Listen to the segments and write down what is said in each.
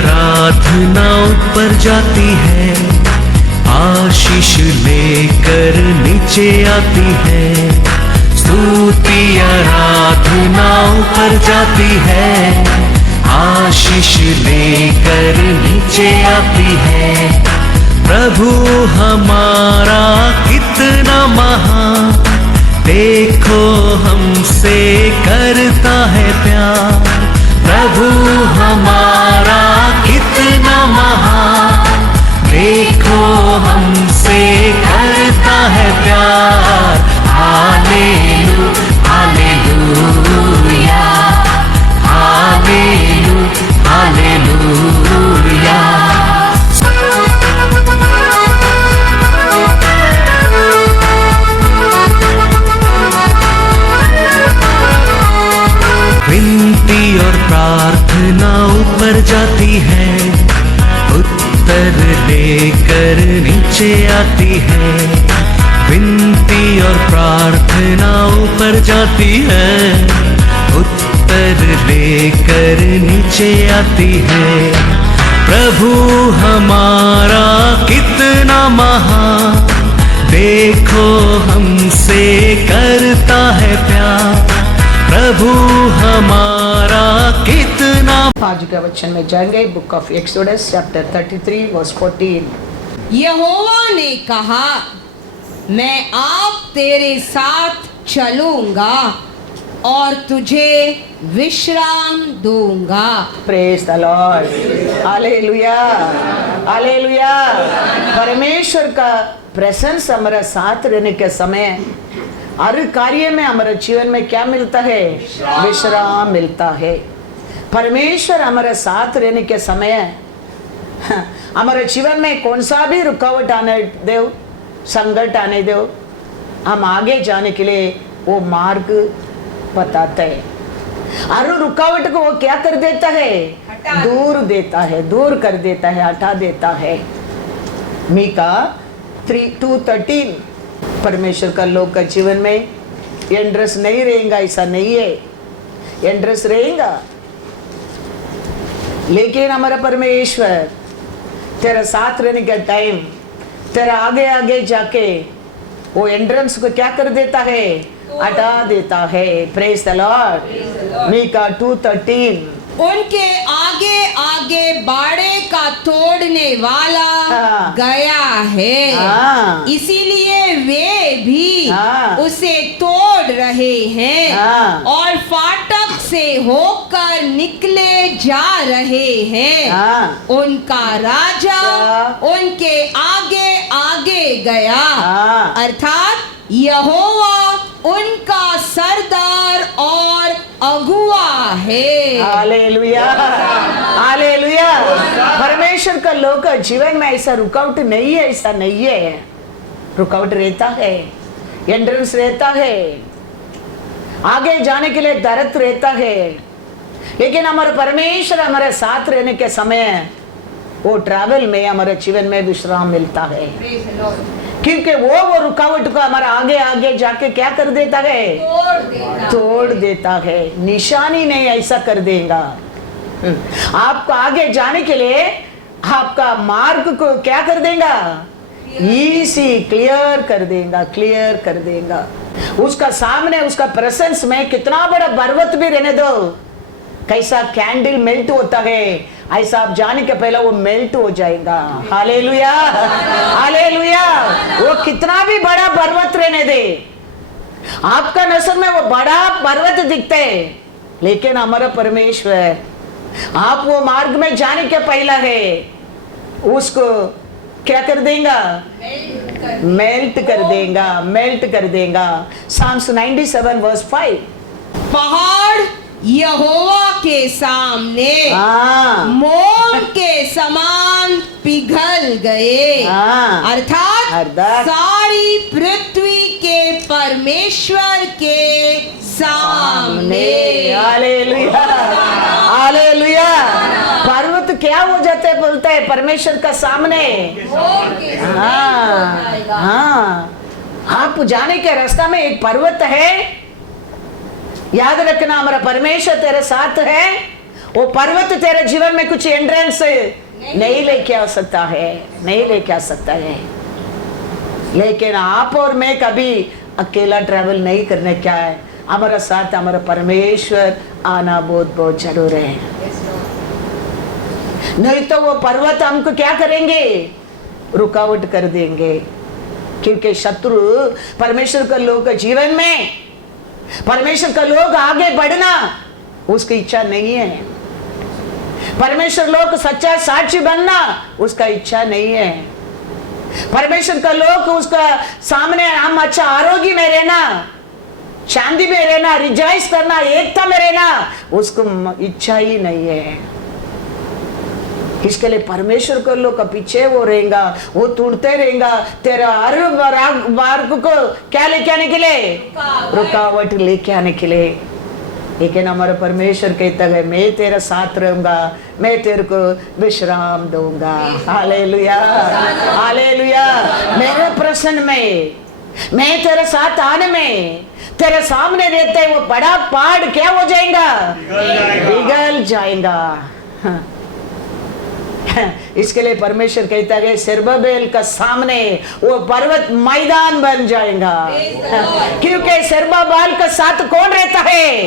आराधना ऊपर जाती है, आशीष लेकर नीचे आती है। स्तुति आराधना ऊपर जाती है, आशीष लेकर नीचे आती है। प्रभु हमारा कितना महान, देखो हमसे करता है प्यार। प्रभु हमारा कितना महान, देखो हमसे करता है प्यार। हालेलू हालेलूया, हालेलू हालेलूया। विनती और प्रार्थना ऊपर जाती है, उत्तर लेकर नीचे आती है। विनती और प्रार्थना ऊपर जाती है, उत्तर लेकर नीचे आती है। प्रभु हमारा कितना महान, देखो हमसे करता है प्यार। प्रभु हमारा कितना। आज का वचन में जाएंगे book of Exodus chapter 33 verse 14। यहोवा ने कहा, मैं आप तेरे साथ चलूंगा और तुझे विश्राम दूंगा। Praise the Lord, hallelujah hallelujah. परमेश्वर का प्रेजेंस हमारे साथ रहने के समय हर कार्य में हमारे जीवन में क्या मिलता है? विश्राम मिलता है। परमेश्वर हमारे साथ रहने के समय हमारे जीवन में कौन सा भी रुकावट आने दो, संकट आने दो, हम आगे जाने के लिए वो मार्ग बताते हैं। हर रुकावट को वो क्या कर देता है? दूर देता है, दूर कर देता है, हटा देता है। मीका 3:2-13। परमेश्वर का लोग का जीवन में एंड्रेस नहीं रहेगा ऐसा नहीं है, एंड्रेस रहेगा। लेकिन हमारा परमेश्वर तेरा साथ रहने का टाइम तेरा आगे आगे जाके वो एंट्रेंस को क्या कर देता है? हटा देता है। Praise the lord. मीका 2:13। उनके आगे आगे बाड़े का तोड़ने वाला गया है, इसीलिए वे भी उसे तोड़ रहे हैं और फाटक से होकर निकले जा रहे हैं। उनका राजा उनके आगे आगे गया, अर्थात यहोवा उनका सरदार और अगुआ है। Hallelujah hallelujah. परमेश्वर का लोग का जीवन में ऐसा रुकावट नहीं है, ऐसा नहीं है। रुकावट रहता है, एंट्रेंस रहता है, आगे जाने के लिए दर्द रहता है। लेकिन हमारे परमेश्वर हमारे साथ रहने के समय वो ट्रैवल में हमारे जीवन में विश्राम मिलता है, क्योंकि वो रुकावट को हमारा आगे आगे जाके क्या कर देता है? तोड़ देता है। निशानी नहीं ऐसा कर देगा। आपको आगे जाने के लिए आपका मार्ग को क्या कर देगा? इजी क्लियर कर देगा, क्लियर कर देगा। उसका सामने उसका प्रेजेंस में कितना बड़ा पर्वत भी रहने दो, कैसा कैंडल मेल्ट होता है ऐसा आप जाने के पहले वो मेल्ट हो जाएगा। Hallelujah hallelujah. वो कितना भी बड़ा पर्वत रहने दे, आपका नजर में वो बड़ा पर्वत दिखते है, लेकिन हमारा परमेश्वर आप वो मार्ग में जाने के पहला है उसको क्या कर देगा? मेल्ट कर देगा, मेल्ट कर देगा। Psalms 97 verse 5। पहाड़ यहोवा के सामने मोम के समान पिघल गए, अर्थात सारी पृथ्वी के परमेश्वर के सामने। Hallelujah hallelujah. पर्वत क्या हो जाते हैं? बोलते हैं परमेश्वर का सामने। आप जाने के रास्ता में एक पर्वत है, याद रखना हमारा परमेश्वर तेरे साथ है। वो पर्वत तेरे जीवन में कुछ एंट्रेंस नहीं लेके आ सकता है, नहीं लेके आ सकता है। लेकिन आप और मैं कभी अकेला ट्रैवल नहीं करने, क्या है, हमारा साथ हमारा परमेश्वर आना बहुत बहुत जरूर है। नहीं तो वो पर्वत हमको क्या करेंगे, रुकावट कर देंगे। क्योंकि शत्रु परमेश्वर का लोग का जीवन में, परमेश्वर का लोग आगे बढ़ना उसकी इच्छा नहीं है। परमेश्वर लोग सच्चा साक्षी बनना उसका इच्छा नहीं है। परमेश्वर का लोग उसका सामने हम अच्छा आरोग्य में रहना, शांति में रहना, रिजॉइस करना, एकता में रहना उसको इच्छा ही नहीं है। इसके लिए परमेश्वर को लोग का पीछे वो रहेगा, वो टूटते रहेगा। तेरा हर मार्ग को क्या लेके आने के लिए, रुकावट लेके आने के लिए। लेकिन हमारा परमेश्वर कहता है मैं तेरा साथ रहूंगा, मैं तेरे को विश्राम दूंगा। Hallelujah, hallelujah. मेरे प्रश्न में, मैं तेरे साथ आने में, तेरे सामने रहते वो बड़ा पहाड़ क्या हो जाएगा, पिघल जाएगा। इसके लिए परमेश्वर कहता है सेरुब्बाबेल का सामने वो पर्वत मैदान बन जाएगा। क्योंकि सेरुब्बाबेल का साथ कौन रहता है,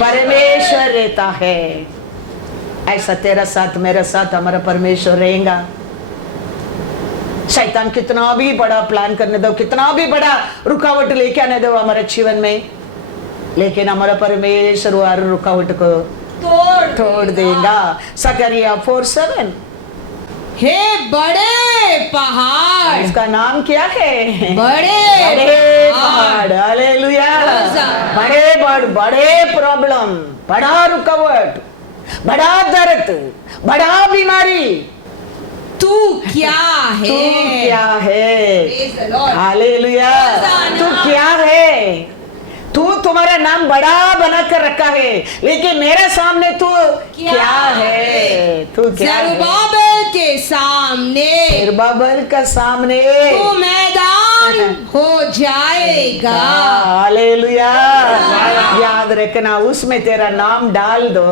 परमेश्वर रहता है। ऐसा तेरा साथ मेरा साथ हमारा परमेश्वर रहेगा। शैतान कितना भी बड़ा प्लान करने दो, कितना भी बड़ा रुकावट लेके आने दो हमारे जीवन में, लेकिन हमारा परमेश्वर वो हर रुकावट को तोड़ देगा। सकरिया 4:7। हे बड़े पहाड़, इसका नाम क्या है, बड़े पहाड़। हालेलुया। बड़े प्रॉब्लम, बड़ा रुकावट, बड़ा दर्द, बड़ा बीमारी, तू क्या है, तू क्या है। हालेलुया। तू क्या है, तू तुम्हारा नाम बड़ा बना कर रखा है, लेकिन मेरे सामने तू क्या है, तू क्या है। ज़रुब्बाबेल के सामने, ज़रुब्बाबेल का सामने तू मैदान हो जाएगा। हालेलुया। याद रखना, उसमें तेरा नाम डाल दो,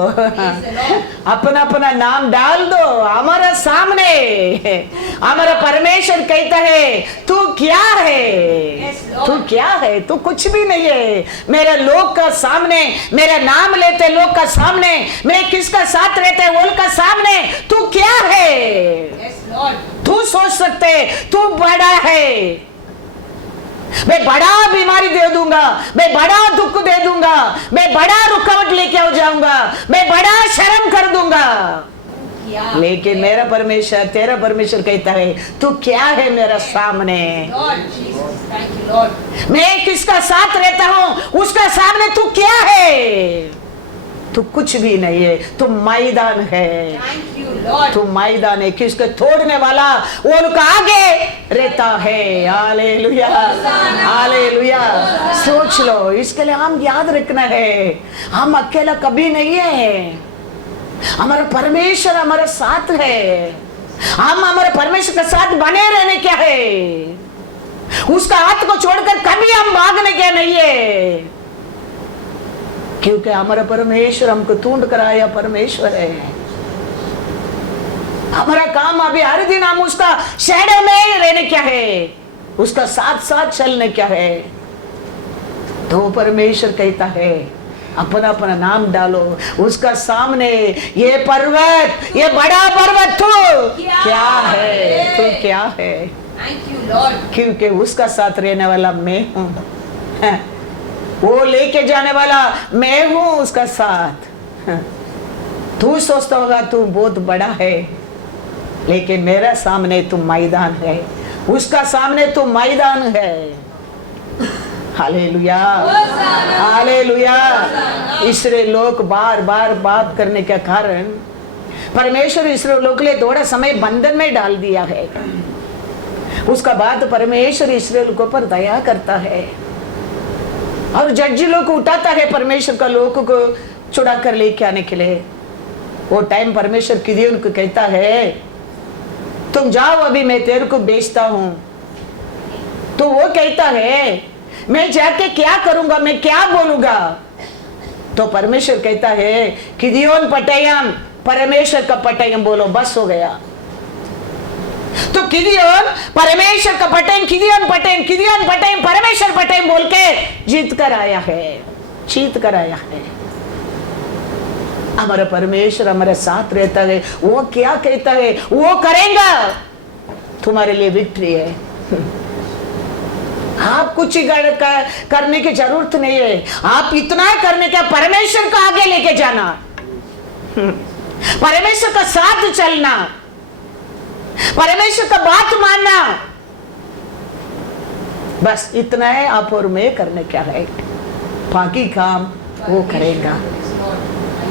अपना अपना नाम डाल दो हमारा सामने। हमारा परमेश्वर कहता है तू क्या है, तू क्या है, तू कुछ भी नहीं है। मेरे लोग का सामने, मेरा नाम लेते लोग का सामने, मैं किसका साथ रहते वो का सामने तू क्या है। तू सोच सकते तू बड़ा है, मैं बड़ा बीमारी दे दूंगा, मैं बड़ा दुख दे दूंगा, मैं बड़ा रुकावट लेके आ जाऊंगा, मैं बड़ा शर्म कर दूंगा। लेकिन मेरा परमेश्वर, तेरा परमेश्वर कहता है तू क्या है मेरा सामने। मैं किसका साथ रहता हूं उसका सामने तू क्या है। तू कुछ भी नहीं है, तू मैदान है, तू मैदान है। किसके तोड़ने वाला वो लोग आगे रहता है। Hallelujah, hallelujah. सोच लो, इसके लिए हम याद रखना है हम अकेला कभी नहीं है। हमारा परमेश्वर हमारे साथ है। हम हमारे परमेश्वर के साथ बने रहने क्या है, उसका हाथ को छोड़कर कभी हम भागने क्या नहीं है। क्योंकि हमारा परमेश्वर हमको ढूंढ कर आया परमेश्वर है। हमारा काम अभी हर दिन हम उसका शैडो में रहने क्या है, उसका साथ साथ चलने क्या है। तो परमेश्वर कहता है अपना अपना नाम डालो उसका सामने। ये पर्वत, ये बड़ा पर्वत तू क्या है, तू क्या है। क्योंकि उसका साथ रहने वाला मैं हूं, वो लेके जाने वाला मैं हूं उसका साथ। तू सोचता होगा तू बहुत बड़ा है, लेकिन मेरा सामने तू मैदान है, उसका सामने तू मैदान है। Hallelujah, hallelujah. इसराइल लोग बार बार बात करने के कारण परमेश्वर इसराइल लोग के लिए थोड़ा समय बंधन में डाल दिया है। उसका बाद परमेश्वर इसराइल के ऊपर दया करता है और जड्जी लोग को उठाता है परमेश्वर का लोग को छुड़ा कर लेके आने के लिए। वो टाइम परमेश्वर गिदोन को कहता है तुम जाओ, अभी मैं तेरे को बेचता हूं। तो वो कहता है मैं जाके क्या करूंगा, मैं क्या बोलूंगा। तो परमेश्वर कहता है किदियोन पटयम, परमेश्वर का पटयम बोलो, बस हो गया। तो किदियोन परमेश्वर का पटयम, किदियोन पटयम, किदियोन पटयम, परमेश्वर पटयम बोल के जीत कर आया है, जीत कर आया है। हमारा परमेश्वर हमारे साथ रहता है। वो क्या कहता है वो करेगा, तुम्हारे लिए विक्ट्री है। आप कुछ करने की जरूरत नहीं है, आप इतना करने का परमेश्वर को आगे लेके जाना, परमेश्वर का साथ चलना, परमेश्वर का बात मानना, बस इतना है आप और मैं करने क्या है। बाकी काम वो करेगा।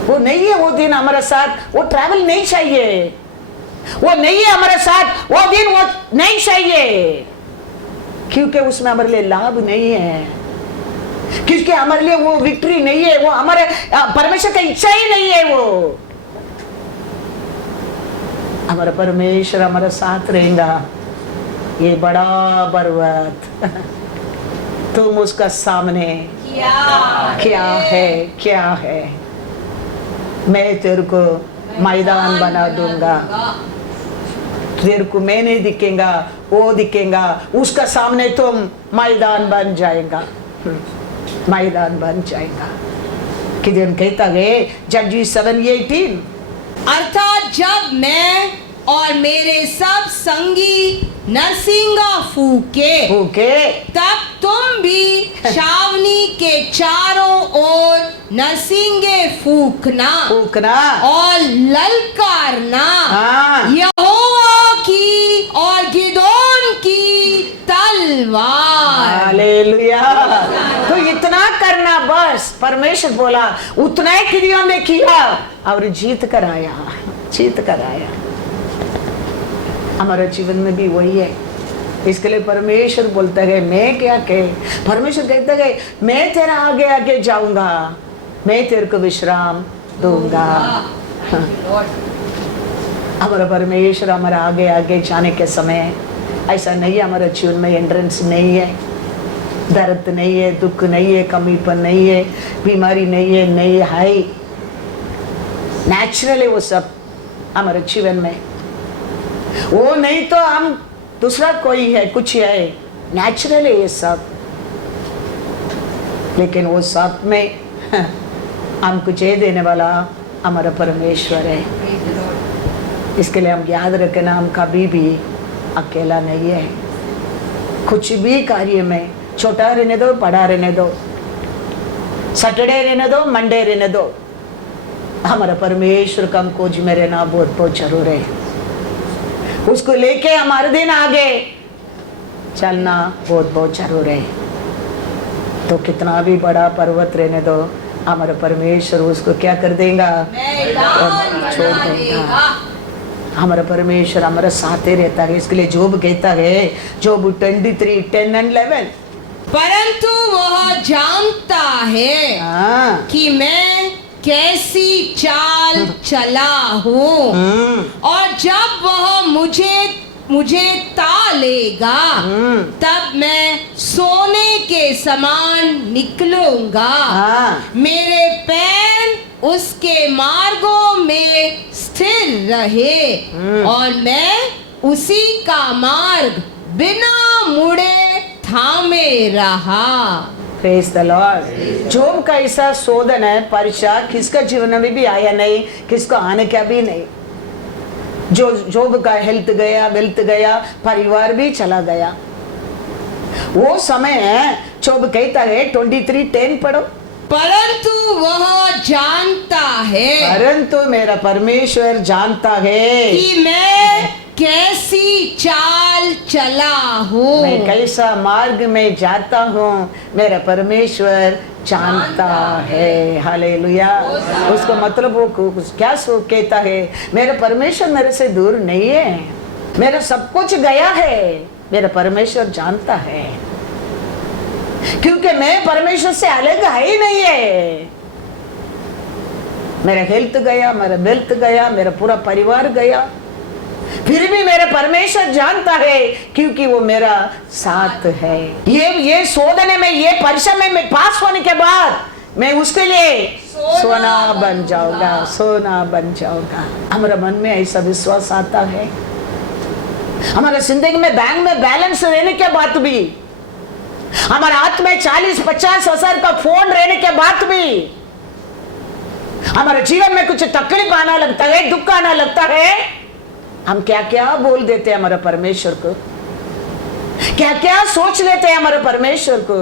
वो नहीं है वो दिन हमारे साथ, वो ट्रैवल नहीं चाहिए, वो नहीं है हमारे साथ वो दिन, वो नहीं चाहिए, क्योंकि उसमें हमारे लिए लाभ नहीं है, क्योंकि हमारे लिए वो विक्ट्री नहीं है, वो हमारे परमेश्वर का इच्छा ही नहीं है। वो हमारा परमेश्वर हमारे साथ रहेगा। ये बड़ा पर्वत तुम उसका सामने क्या है, क्या है। मैं तेरे को मैदान बना दूंगा, तेरे को मैं नहीं दिखेगा, वो दिखेगा, उसका सामने तुम मैदान बन जाएगा, मैदान बन जाएगा। किधर कहता है जज 7:18, अर्थात जब मैं और मेरे सब संगी नरसिंगा फूके, तब तुम भी छावनी के चारों ओर नरसिंगे फूकना और ललकारना, यहोवा की और गिदोन की तलवार। हालेलुया। तो इतना करना बस, परमेश्वर बोला उतना ही किदियोन ने किया और जीत कर आया, जीत कर आया। हमारे जीवन में भी वही है। इसके लिए परमेश्वर बोलता है मैं क्या कहे, परमेश्वर कहता है मैं तेरा आगे आगे जाऊंगा, मैं तेरे को विश्राम दूंगा। हमारा परमेश्वर हमारा आगे आगे जाने के समय ऐसा नहीं है, हमारे जीवन में एंट्रेंस नहीं है, दर्द नहीं है, दुख नहीं है, कमीपन नहीं है, बीमारी नहीं है, नहीं है, नेचुरल है वो सब हमारे जीवन में। वो नहीं तो हम दूसरा कोई है, कुछ है, नेचुरल है ये सब। लेकिन वो सब में हमको जय देने वाला हमारा परमेश्वर है। इसके लिए हम याद रखना हम कभी भी अकेला नहीं है। कुछ भी कार्य में, छोटा रहने दो, बड़ा रहने दो, सैटरडे रहने दो, मंडे रहने दो, हमारा परमेश्वर का हमको में रहना बहुत बहुत जरूर है। उसको लेके हमारे दिन आगे चलना बहुत बहुत जरूर है। तो कितना भी बड़ा पर्वत रहने दो, हमारा परमेश्वर उसको क्या कर देगा, छोड़ देगा। हमारा परमेश्वर हमारा साथ ही रहता है। इसके लिए जोब कहता है, जोब 23:10-11, परंतु वह जानता है कि मैं कैसी चाल चला हूँ, और जब वह मुझे तालेगा तब मैं सोने के समान निकलूंगा। मेरे पैर उसके मार्गों में स्थिर रहे और मैं उसी का मार्ग बिना मुड़े थामे रहा। Praise the Lord. जोब का ऐसा शोधन है, परीक्षा किसका जीवन में भी आया नहीं, किसको आने का भी नहीं। जो जोब का हेल्थ गया, वेल्थ गया, परिवार भी चला गया। वो समय है, जोब कहता है 23:10 पढ़ो। परंतु वह जानता है, परंतु मेरा परमेश्वर जानता है कि मैं कैसी चाल चला हूँ, मैं कैसा मार्ग में जाता हूँ, मेरा परमेश्वर जानता है। हालेलुया। उसको मतलब वो क्या कहता है, मेरा परमेश्वर मेरे से दूर नहीं है, मेरा सब कुछ गया है, मेरा परमेश्वर जानता है, क्योंकि मैं परमेश्वर से अलग है ही नहीं है। मेरा हेल्थ गया, मेरा वेल्थ गया, मेरा पूरा परिवार गया, फिर भी मेरा परमेश्वर जानता है, क्योंकि वो मेरा साथ है। ये शोधने में, ये परीक्षा में मैं पास होने के बाद मैं उसके लिए सोना बन जाऊंगा, सोना बन जाऊंगा। हमारे मन में ऐसा विश्वास आता है। हमारे जिंदगी में बैंक में बैलेंस रहने के बाद भी, हमारे हाथ में 40-50 हजार का फोन रहने के बाद भी, हमारे जीवन में कुछ तकलीफ आना लगता है, दुख आना लगता है, हम क्या क्या बोल देते हैं हमारे परमेश्वर को, क्या क्या सोच लेते हैं हमारे परमेश्वर को।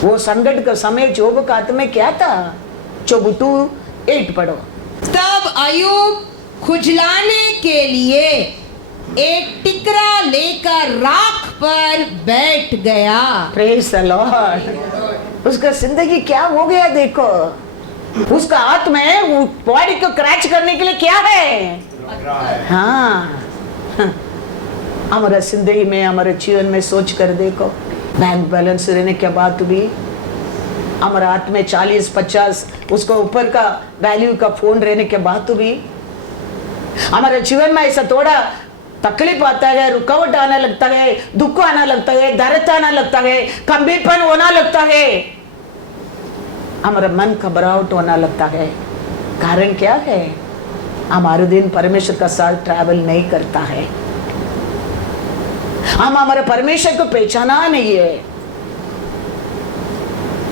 वो संकट का समय जोब का हाथ में क्या था? जोब 2:8 पढ़ो। तब अय्यूब खुजलाने के लिए एक टिकरा लेकर राख पर बैठ गया। Praise the Lord. उसका जिंदगी क्या हो गया देखो। उसका हाथ में बॉडी को क्रैच करने के लिए क्या है? हाँ, हमारा जिंदगी में, हमारे जीवन में सोच कर देखो, बैंक बैलेंस रहने के बाद भी, हमारा हाथ में 40-50 उसको ऊपर का वैल्यू का फोन रहने के बाद भी, हमारे जीवन में ऐसा थोड़ा तकलीफ आता है, रुकावट आने लगता है, दुख आना लगता है, दर्द आना लगता है, कमबीपन होना लगता है, हमारा मन घबराहट होना लगता है। कारण क्या है? हमारे दिन परमेश्वर का साथ ट्रैवल नहीं करता है। हम हमारे परमेश्वर को पहचाना नहीं है।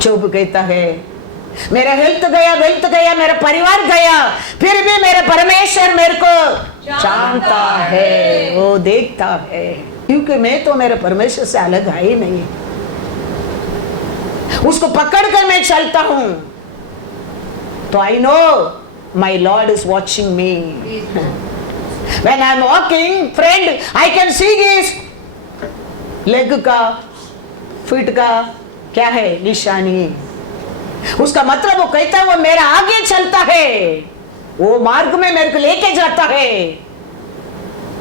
जोब कहता है, मेरा हेल्थ गया, वेल्थ गया, मेरा परिवार गया, फिर भी मेरा परमेश्वर मेरे को जानता है, वो देखता है, क्योंकि मैं तो मेरे परमेश्वर से अलग है ही नहीं। उसको पकड़ कर मैं चलता हूं तो I know my lord is watching me. When I am walking, friend, I can see his leg का, फीट का क्या है निशानी। उसका मतलब वो कहता है वो मेरा आगे चलता है, वो मार्ग में मेरे को लेके जाता है।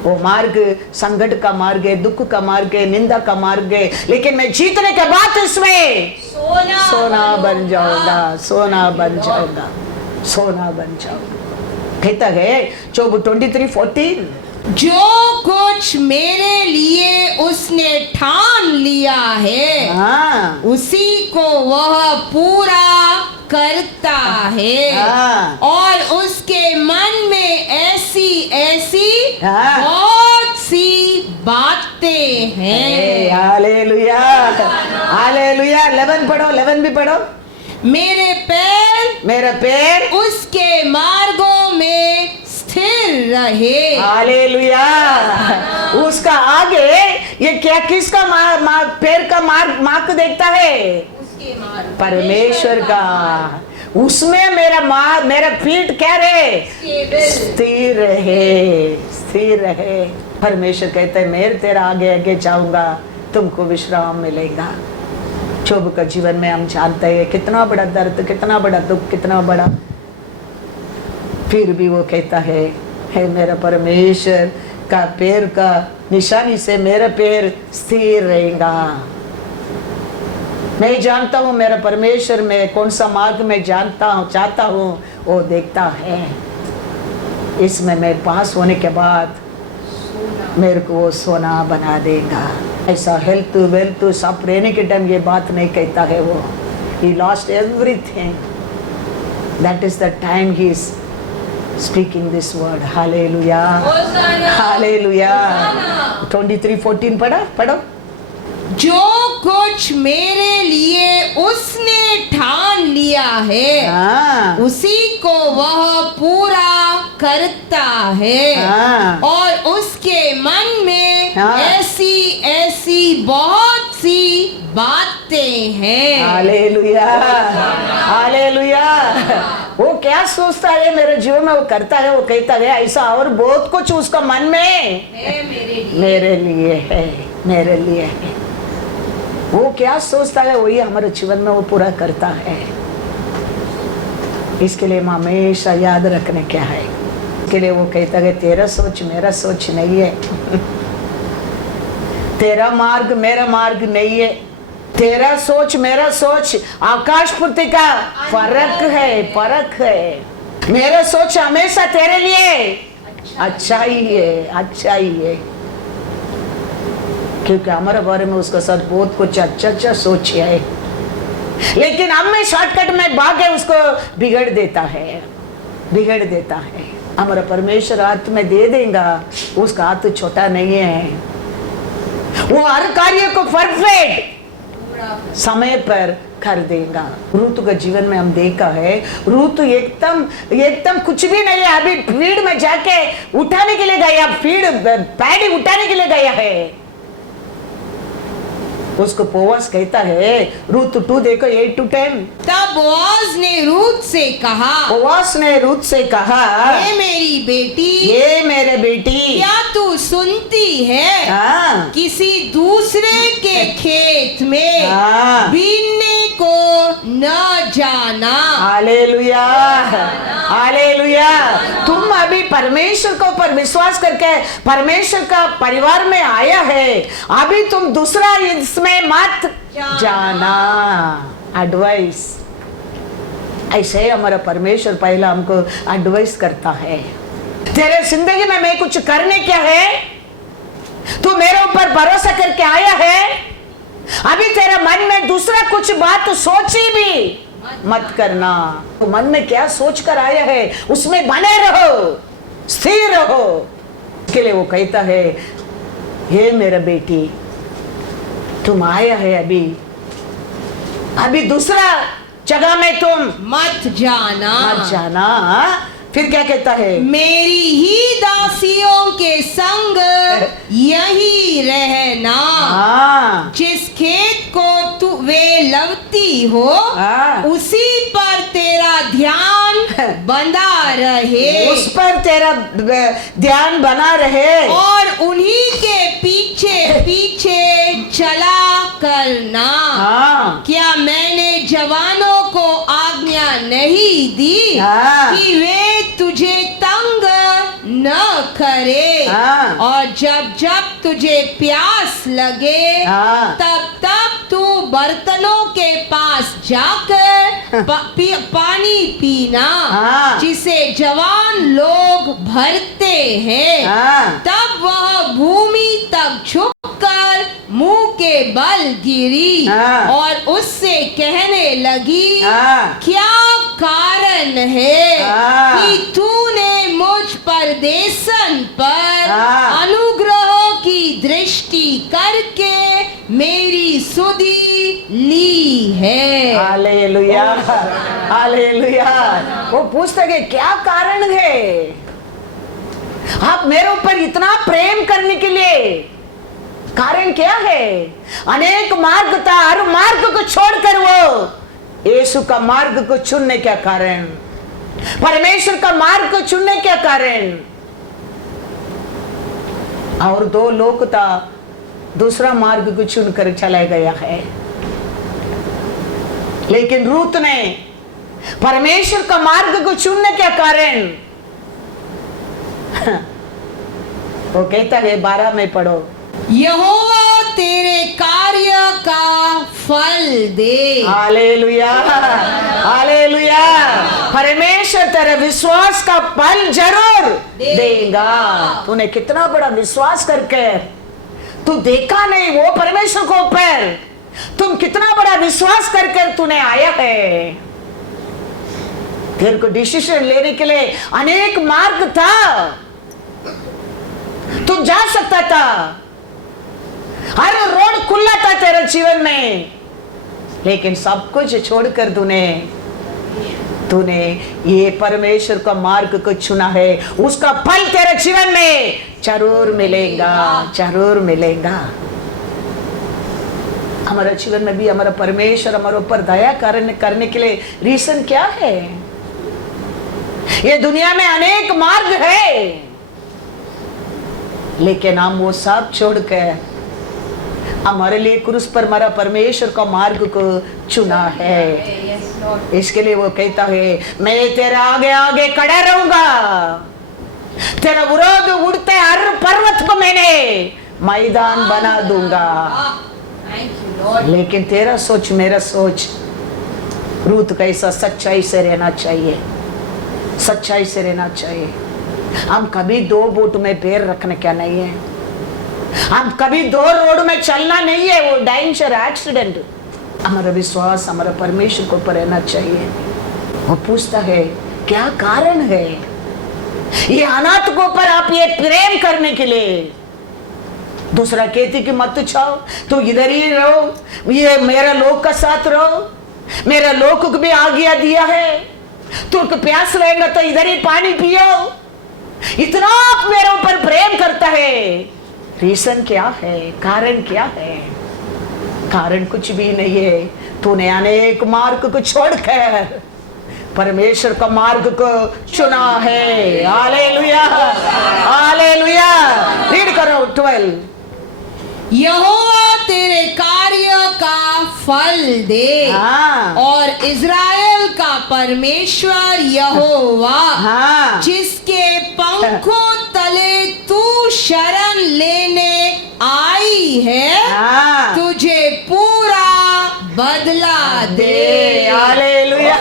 वो मार्ग संकट का मार्ग है, दुख का मार्ग है, निंदा का मार्ग है, लेकिन मैं जीतने के बाद इसमें सोना बन जाऊंगा, सोना बन जाऊंगा, सोना बन जाऊंगा। कहता है जोब 23:14, जो कुछ मेरे लिए उसने ठान लिया है, हाँ, उसी को वह पूरा करता है। हाँ। और उसके मन में ऐसी ऐसी हाँ। बहुत सी बातें हैं। Hallelujah, hallelujah. 11 पढ़ो, 11 भी पढ़ो। मेरा पैर उसके मार्गों में स्थिर रहे। हालेलुया। उसका आगे ये क्या, किसका पैर का मार्ग देखता है? परमेश्वर का। उसमें मेरा फीट क्या रहे? स्थिर रहे, स्थिर रहे। परमेश्वर कहता है मैं तेरा आगे आगे जाऊंगा, तुमको विश्राम मिलेगा। जोब का जीवन में हम जानते हैं कितना बड़ा दर्द, कितना बड़ा दुख, कितना बड़ा, फिर भी वो कहता है मेरा परमेश्वर का पैर का निशानी से मेरा पैर स्थिर रहेगा। मैं जानता हूँ मेरा परमेश्वर में कौन सा मार्ग में चाहता हूँ, वो देखता है। इसमें मैं पास होने के बाद मेरे को वो सोना बना देगा। ऐसा हेल्थ वेल्थ सब रहने के टाइम ये बात नहीं कहता है वो। He lost everything. That is the time he is speaking this word. Hallelujah. Hallelujah. 23:14 पढ़ो। जो कुछ मेरे लिए उसने ठान लिया है, हाँ, उसी को वह पूरा करता है। हाँ। और उसके मन में हाँ। ऐसी ऐसी बहुत सी बातें हैं। Hallelujah, hallelujah. वो क्या सोचता है मेरे जीवन में, वो करता है, वो कहता है ऐसा, और बहुत कुछ उसका मन में है मेरे लिए है, मेरे लिए है। वो क्या सोचता है वही हमारे जीवन में वो पूरा करता है। इसके लिए हम हमेशा याद रखने क्या है, इसके लिए वो कहता है तेरा सोच मेरा सोच नहीं है, तेरा मार्ग मेरा मार्ग नहीं है, तेरा सोच मेरा सोच आकाश पृथ्वी का फर्क है, फर्क है। मेरा सोच हमेशा तेरे लिए अच्छा ही है, अच्छा ही है, क्योंकि हमारे बारे में उसका साथ बहुत कुछ अच्छा अच्छा सोच है। लेकिन अब मैं शॉर्टकट में भाग के उसको बिगड़ देता है, बिगड़ देता है। हमारा परमेश्वर हाथ में दे देगा, उसका हाथ छोटा नहीं है, वो हर कार्य को परफेक्ट समय पर कर देगा। रूत का जीवन में हम देखा है, रूत एकदम कुछ भी नहीं है, अभी फील्ड में जाके उठाने के लिए गया, फील्ड पैडी उठाने के लिए गया है। उसको बोअज कहता है, रूत 2 देखो 8 to 10। तब बोअज ने रूत से कहा, बोअज ने रूत से कहा, ये मेरी बेटी, ये मेरे बेटी, क्या तू सुनती है? हाँ, किसी दूसरे के खेत में हाँ, बीनने को न जाना। Hallelujah, hallelujah. तुम अभी परमेश्वर के ऊपर विश्वास करके परमेश्वर का परिवार में आया है, अभी तुम दूसरा इसमें मत जाना। एडवाइस ऐसे हमारा परमेश्वर पहला हमको एडवाइस करता है। तेरे जिंदगी में मैं कुछ करने क्या है, तू मेरे ऊपर भरोसा करके आया है, अभी तेरे मन में दूसरा कुछ बात तो सोची भी मत करना। तो मन में क्या सोच कर आया है उसमें बने रहो, स्थिर रहो। इसके लिए वो कहता है, हे मेरा बेटी, तुम आया है अभी दूसरा जगह में तुम मत जाना। फिर क्या कहता है, मेरी ही दासियों के संग यही रहना। हाँ, जिस खेत को तू वे लवती हो, हाँ, उसी पर तेरा ध्यान बना रहे, उस पर तेरा ध्यान बना रहे, और उन्हीं के पीछे पीछे चला करना। हाँ, क्या मैंने जवानों को आज्ञा नहीं दी, हाँ, कि वे तुझे तंग न करे, हाँ, और जब जब तुझे प्यास लगे, हाँ, तब तब तू बर्तनों के पास जाकर पानी पीना, हाँ, जिसे जवान लोग भरते हैं। हाँ, तब वह भूमि तक झुककर मुंह के बल गिरी, हाँ, और उससे कहने लगी, हाँ, क्या कारण है हाँ, कि तूने मुझ परदेशन पर हाँ, अनुग्रह की दृष्टि करके मेरी सुधि ली है। Hallelujah, hallelujah. वो पूछता है क्या कारण है आप मेरे ऊपर इतना प्रेम करने के लिए, कारण क्या है? अनेक मार्ग था, हर मार्ग को छोड़कर वो यीशु का मार्ग को चुनने क्या कारण, परमेश्वर का मार्ग को चुनने क्या कारण? और 2 लोग था, दूसरा मार्ग को चुनकर चला गया है। लेकिन रूत ने परमेश्वर का मार्ग को चुनने क्या कारण? वो कहता है 12 में पढ़ो, यहोवा तेरे कार्य का फल दे। Hallelujah, hallelujah. परमेश्वर तेरे विश्वास का फल जरूर देगा। तूने कितना बड़ा विश्वास करके, तू देखा नहीं वो परमेश्वर को ऊपर, तुम कितना बड़ा विश्वास करके तूने आया है। तेरे को डिसीजन लेने के लिए अनेक मार्ग था, तुम जा सकता था, हर रोड खुला था तेरे जीवन में, लेकिन सब कुछ छोड़कर तूने ये परमेश्वर का मार्ग को चुना है। उसका फल तेरे जीवन में जरूर मिलेगा, जरूर मिलेगा। हमारे जीवन में भी हमारा परमेश्वर हमारे ऊपर दया करने के लिए रीजन क्या है? ये दुनिया में अनेक मार्ग है, लेकिन हम वो सब छोड़कर हमारे लिए क्रूस पर हमारा परमेश्वर का मार्ग को चुना है। इसके लिए वो कहता है, मैं तेरे आगे आगे खड़ा रहूंगा, तेरा विरोध उड़ते हर पर्वत को मैंने मैदान बना दूंगा। लेकिन तेरा सोच मेरा सोच, रूत कैसा सच्चाई से रहना चाहिए, सच्चाई से रहना चाहिए। हम कभी 2 बोट में पैर रखने क्या नहीं है, हम कभी 2 रोड में चलना नहीं है, वो डेंजर एक्सीडेंट। हमारा विश्वास हमारा परमेश्वर को ऊपर रहना चाहिए। वो पूछता है क्या कारण है ये अनाथ को ऊपर आप ये प्रेम करने के लिए। दूसरा कहती कि मत चाहो, तो इधर ही रहो, ये मेरा लोग का साथ रहो, मेरा लोग को भी आज्ञा दिया है, तो प्यास रहेगा तो इधर ही पानी पियो। इतना आप मेरे ऊपर प्रेम करता है, रीजन क्या है, कारण क्या है? कारण कुछ भी नहीं है। तूने अनेक मार्ग को छोड़कर परमेश्वर का मार्ग को चुना है। Hallelujah, hallelujah. रीड करो 12। यहोवा तेरे कार्य का फल दे, हाँ। और इज़राइल का परमेश्वर यहोवा, हाँ। जिसके पंखों तले तू शरण लेने आई है, हाँ। तुझे पूरा बदला दे। Hallelujah,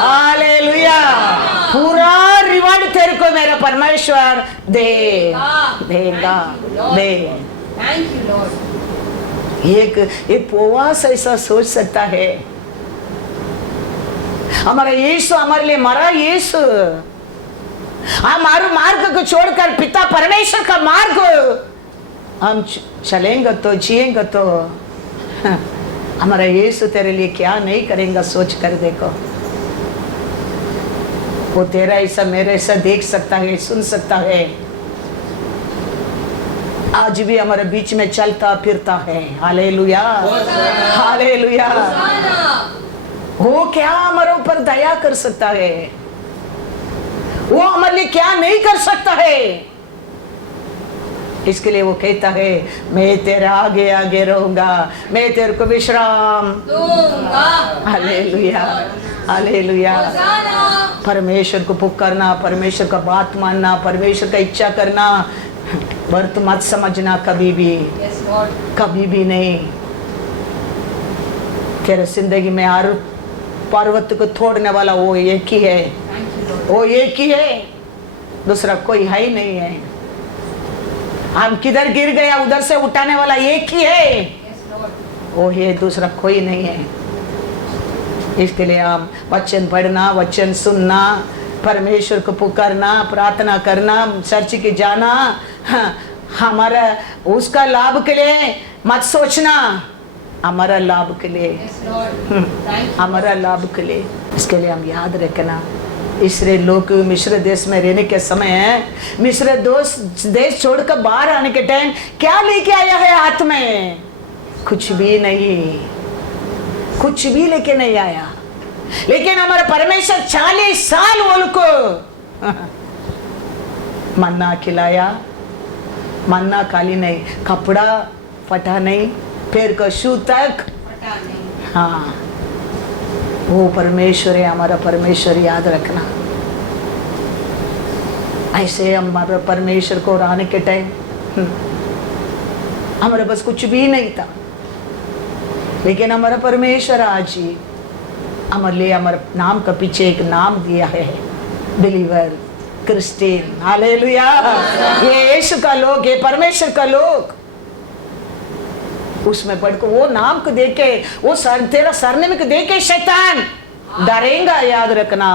hallelujah. पूरा रिवॉर्ड तेरे को मेरा परमेश्वर देगा, दे। Thank you Lord. एक उपवास ऐसा सोच सकता है, हमारा यीशु हमारे लिए मरा, यीशु हमारे मार्ग को छोड़कर पिता परमेश्वर का मार्ग हम चलेंगे तो जिएंगे तो हमारा यीशु तेरे लिए क्या नहीं करेंगे। सोच कर देखो, वो तेरा ऐसा मेरा ऐसा देख सकता है, सुन सकता है, आज भी हमारे बीच में चलता फिरता है। Hallelujah, hallelujah. वो क्या हमारे ऊपर दया कर सकता है? वो हमारे लिए क्या नहीं कर सकता है? इसके लिए वो कहता है मैं तेरे आगे आगे रहूंगा, मैं तेरे को विश्राम दूंगा। Hallelujah, hallelujah. परमेश्वर को पुकारना, परमेश्वर का बात मानना, परमेश्वर का इच्छा करना, वर्त मत समझना कभी भी, कभी भी नहीं। तेरे जिंदगी में हर पर्वत को तोड़ने वाला वो एक ही है, वो एक ही है, दूसरा कोई है ही नहीं है। हम किधर गिर गया उधर से उठाने वाला एक ही है, वो है, दूसरा कोई नहीं है। इसके लिए हम वचन पढ़ना, वचन सुनना, परमेश्वर को पुकारना, प्रार्थना करना, चर्च की जाना, हमारा उसका लाभ के लिए मत सोचना, हमारा लाभ के लिए, हमारा लाभ के लिए। इसके लिए हम याद रखना, इसराइल लोग मिस्र देश में रहने के समय, मिस्र देश छोड़कर बाहर आने के टाइम क्या लेके आया है हाथ में? कुछ भी नहीं, कुछ भी लेके नहीं आया। लेकिन हमारा परमेश्वर 40 साल उनको मन्ना खिलाया। मन्ना खाली नहीं, कपड़ा फटा नहीं, पैर का शू तक फटा नहीं। हाँ, वो परमेश्वर है, हमारा परमेश्वर, याद रखना। ऐसे हमारा परमेश्वर को आने के टाइम हमारे पास कुछ भी नहीं था, लेकिन हमारा परमेश्वर आज ही हमारे लिए हमारे नाम का पीछे एक नाम दिया है, बिलीवर, क्रिस्टियन। हालेलुया। ये यीशु का लोग, ये परमेश्वर का लोग, उसमें पढ़कर वो नाम को देके, वो तेरा सरनेम को देके शैतान डरेगा, याद रखना,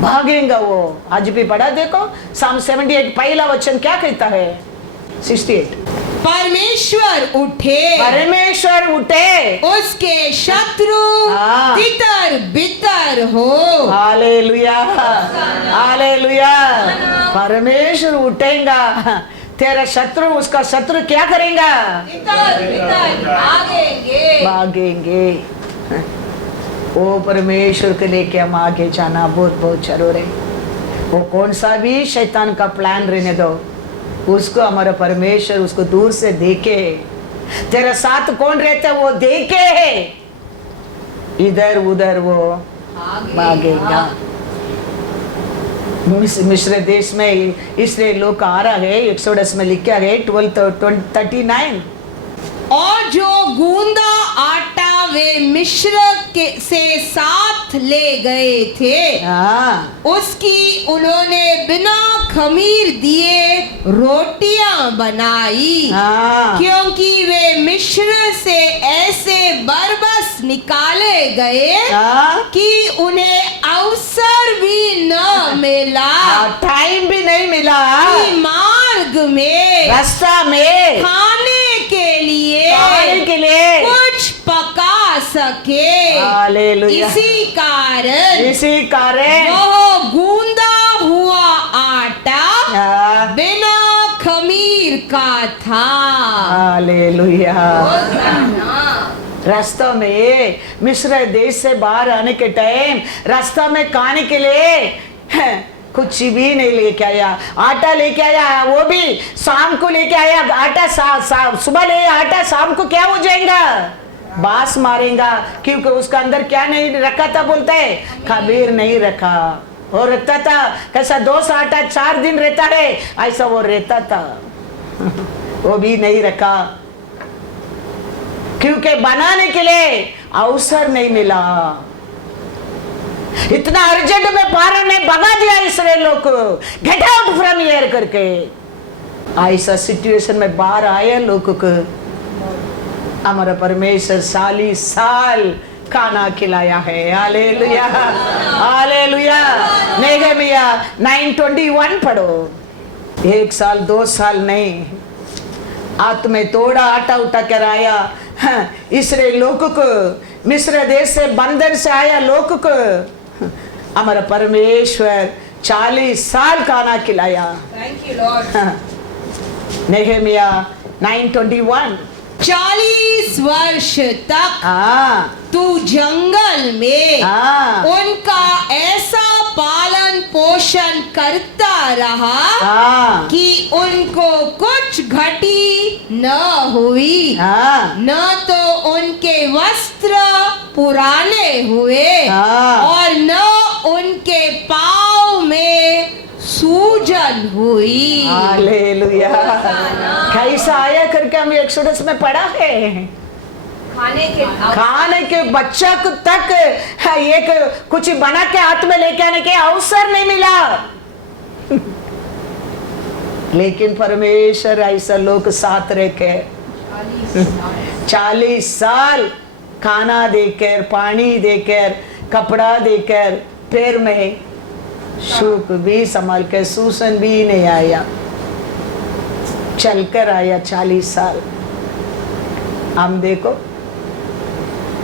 भागेगा वो। आज भी पढ़ा देखो, साम 78 पहला वचन क्या कहता है? 68। परमेश्वर उठे, परमेश्वर उठे, उसके शत्रु तितर बितर हो। Hallelujah, hallelujah. परमेश्वर उठेगा, तेरा शत्रु, उसका शत्रु क्या करेगा? भागेंगे, भागेंगे। वो परमेश्वर के लेके हम आगे जाना बहुत बहुत जरूर है। वो कौन सा भी शैतान का प्लान रहने दो, उसको हमारा परमेश्वर उसको दूर से देखे। तेरा साथ कौन रहता है वो देखे, इधर उधर वो भागेगा। मिस्र देश में इसलिए लोग आ रहा है, एक्सोडस में लिखा है 12:39। और जो गूंदा आटा वे मिस्र के से साथ ले गए थे, उसकी उन्होंने बिना खमीर दिए रोटियां बनाई, हाँ क्योंकि वे मिस्र से ऐसे बरबस निकाले गए हाँ कि उन्हें अवसर भी न मिला टाइम भी नहीं मिला कि मार्ग में रास्ता में खाने के लिए कुछ पका सके। हालेलुया। इसी कारण वो गूंदा हुआ आटा हाँ, बिना खमीर का था। हालेलुया। रास्ता में मिस्र देश से बाहर आने के टाइम रास्ता में खाने के लिए कुछ भी नहीं लेके आया। आटा लेके आया, वो भी शाम को लेके आया। आटा सुबह ले आटा, शाम को क्या हो जाएगा, बास मारेगा, क्योंकि उसका अंदर क्या नहीं रखा था, बोलता है खमीर नहीं रखा। वो रखता था कैसा, 2 आटा 4 दिन रहता है, ऐसा वो रहता था। वो भी नहीं रखा, क्योंकि बनाने के लिए अवसर नहीं मिला। इतना अर्जेंट में पारा ने भगा दिया इसराइलियों को, गेट आउट फ्रॉम हियर करके। ऐसा सिचुएशन में बाहर आए लोगों को हमारा परमेश्वर 40 साल खाना खिलाया है। Hallelujah, hallelujah. नेहमिया 9:21 पढ़ो। 1 साल 2 साल नहीं, हाथ में थोड़ा आटा उठा कर आया। इसराइल लोगों को, मिस्र देश से बंधन से आया लोगों को हमारा परमेश्वर 40 साल खाना खिलाया। Thank you Lord. नेहमिया 9:21। 40 वर्ष तक हाँ तू जंगल में हाँ उनका ऐसा पालन पोषण करता रहा हाँ कि उनको कुछ घटी न हुई, हाँ न तो उनके वस्त्र पुराने हुए हाँ। और न उनके पाँव में सूजन हुई। हालेलुया। कैसा आया करके हम एक्सोडस में पढ़ा है। खाने के बच्चा को तक एक कुछ बना के हाथ में लेके आने के अवसर नहीं मिला। लेकिन परमेश्वर ऐसा लोग साथ रह के 40 साल खाना देकर, पानी देकर, कपड़ा देकर, पैर में सूख भी संभाल के, सूसन भी नहीं आया, चलकर आया 40 साल। हम देखो,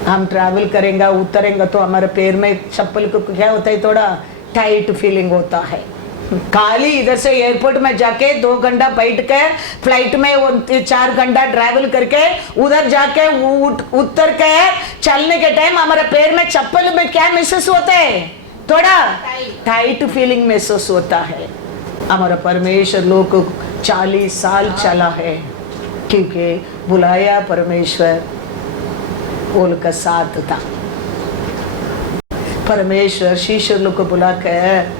हम ट्रैवल करेंगे, उतरेंगे तो हमारे पैर में चप्पल को क्या होता है, थोड़ा टाइट फीलिंग होता है। खाली इधर से एयरपोर्ट में जाके 2 घंटा बैठ के फ्लाइट में 4 घंटा ट्रैवल करके उधर जाके उतर के चलने के टाइम हमारे पैर में चप्पल में क्या महसूस होता है, थोड़ा टाइट फीलिंग महसूस होता है। हमारा परमेश्वर लोग को 40 साल चला है, क्योंकि बुलाया परमेश्वर उनका साथ था। परमेश्वर शिष्य लोग को बुला कर,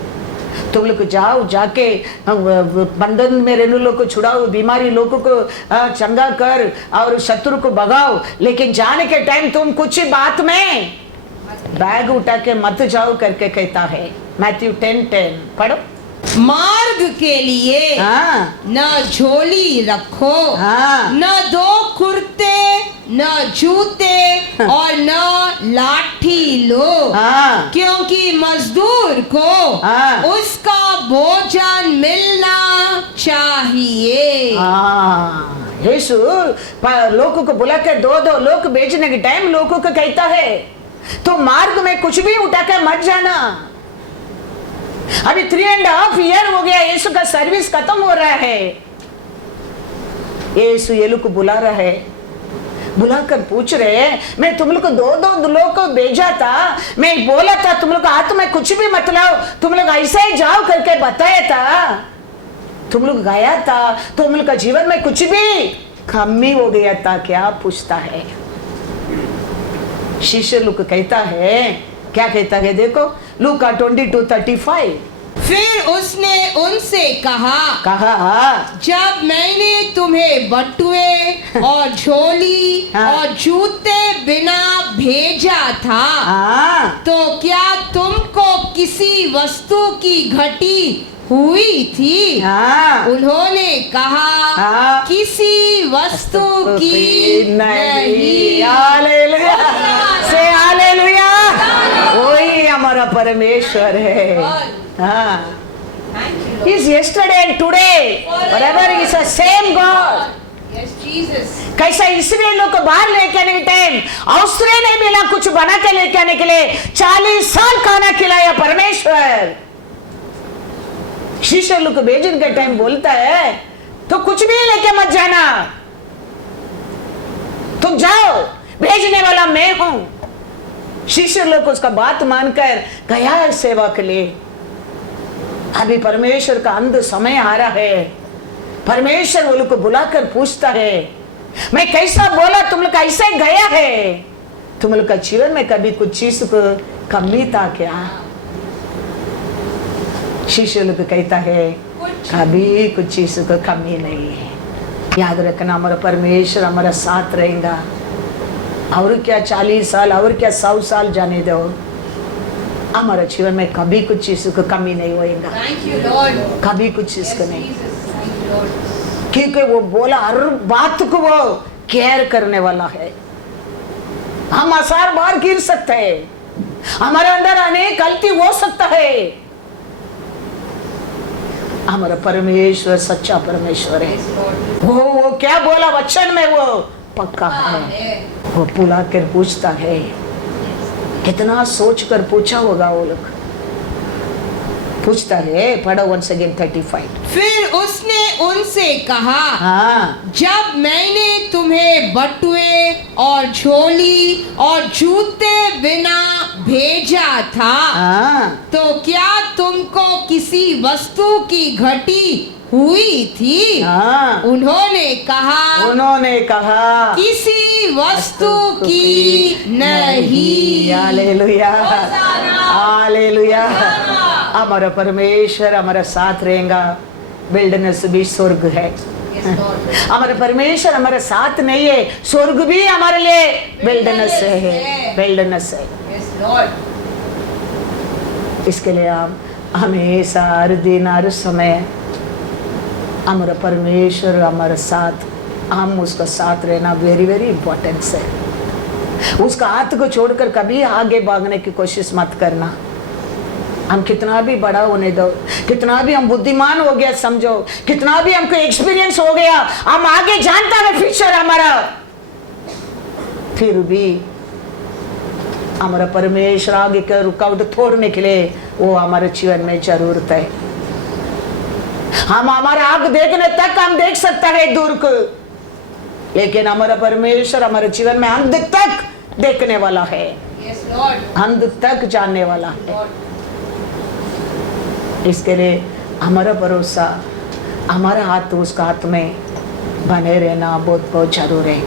तुम लोग जाओ, जाके बंधन में रहने लोग को छुड़ाओ, बीमारी लोगों को चंगा कर और शत्रु को भगाओ, लेकिन जाने के टाइम तुम कुछ बात में बैग उठा के मत जाओ करके कहता है। मैथ्यू 10:10 पढ़ो। मार्ग के लिए हाँ न झोली रखो, हाँ न 2 कुर्ते, न जूते और न लाठी लो, हाँ क्योंकि मजदूर को हाँ। उसका भोजन मिलना चाहिए। हाँ। यीशु लोगों को बुला कर 2 लोग बेचने के टाइम लोगों को कहता है, तो मार्ग में कुछ भी उठा कर मत जाना। अभी 3.5 ईयर हो गया, यीशु का सर्विस खत्म हो रहा है। यीशु ये लोग को बुला रहा है, बुलाकर पूछ रहे हैं, मैं तुम लोग को 2 लोग को भेजा था, मैं बोला था तुम लोग हाथ में कुछ भी मत लाओ, तुम लोग ऐसे ही जाओ करके बताया था, तुम लोग गया था, तुम लोग का जीवन में कुछ भी कमी हो गया था क्या, पूछता है। शिष्य लोग कहता है, क्या कहता है देखो, लूका 22:35। फिर उसने उनसे कहा, जब मैंने तुम्हें बटुए और झोली हाँ। और जूते बिना भेजा था, तो क्या तुमको किसी वस्तु की घटी हुई थी, हाँ उन्होंने कहा हाँ। किसी वस्तु की नहीं। हालेलुया से हालेलुया, वही हमारा परमेश्वर है। हाँ, He is yesterday and today, forever He is the same God. Yes, Jesus. कैसा इसराइलियों को बाहर लेके आने के टाइम अवसर नहीं मिला कुछ बना के लेके आने के लिए, 40 साल खाना खिलाया परमेश्वर। शिष्य लोग को भेजने के टाइम बोलता है तो कुछ भी लेके मत जाना, तुम जाओ, भेजने वाला मैं हूं। शिष्य लोग उसका बात मानकर गया है सेवा के लिए। अभी परमेश्वर का अंत समय आ रहा है। परमेश्वर वो लोग को बुलाकर पूछता है, मैं कैसा बोला, तुम लोग ऐसे गया है, तुम लोग का जीवन में कभी कुछ चीज को कमी था क्या? शिष्य लोग कहता है कभी कुछ चीज को कमी नहीं है। याद रखना, हमारा परमेश्वर हमारा साथ रहेगा। और क्या 40 साल और क्या 100 साल जाने दो, हमारा जीवन में कभी कुछ चीज को कमी नहीं होएगा। Thank you, Lord. कभी कुछ चीज को Yes, नहीं, Jesus. Thank you, Lord. क्योंकि वो बोला हर बात को वो केयर करने वाला है। हम आसार बार गिर सकते हैं, हमारे अंदर अनेक गलती हो सकता है। हमारा परमेश्वर सच्चा परमेश्वर है। Yes, Lord. वो क्या बोला वचन में वो पक्का है। वो बुला कर पूछता है, कितना सोच कर पूछा होगा वो लोग। पूछता है, पढ़ो once again 35। फिर उसने उनसे कहा, हाँ जब मैंने तुम्हें बटुए और झोली और जूते बिना भेजा था, हाँ तो क्या तुमको किसी वस्तु की घटी हुई थी? हाँ। उन्होंने कहा किसी वस्तु की नहीं। Hallelujah hallelujah. हमारा परमेश्वर हमारा साथ रहेगा। विल्डरनेस भी स्वर्ग है। हमारा परमेश्वर हमारा साथ नहीं है, स्वर्ग भी हमारे लिए विल्डरनेस है, विल्डरनेस है। Yes, Lord. इसके लिए हम हमेशा हर दिन हर समय हमारा परमेश्वर हमारे साथ, हम उसका साथ रहना वेरी वेरी इंपॉर्टेंट है। उसका हाथ को छोड़कर कभी आगे भागने की कोशिश मत करना। हम कितना भी बड़ा होने दो, कितना भी हम बुद्धिमान हो गया समझो, कितना भी हमको एक्सपीरियंस हो गया, हम आगे जानता है फ्यूचर हमारा, फिर भी हमारा परमेश्वर आगे का रुकावट तोड़ने के लिए वो हमारे जीवन में जरूरत है। हम हमारा आग देखने तक हम देख सकता है दूर को, लेकिन हमारा परमेश्वर हमारे जीवन में अंत तक देखने वाला है। Yes, Lord. अंत तक जानने वाला है। Lord. इसके लिए हमारा भरोसा, हमारा हाथ उसका हाथ में बने रहना बहुत बहुत जरूर है।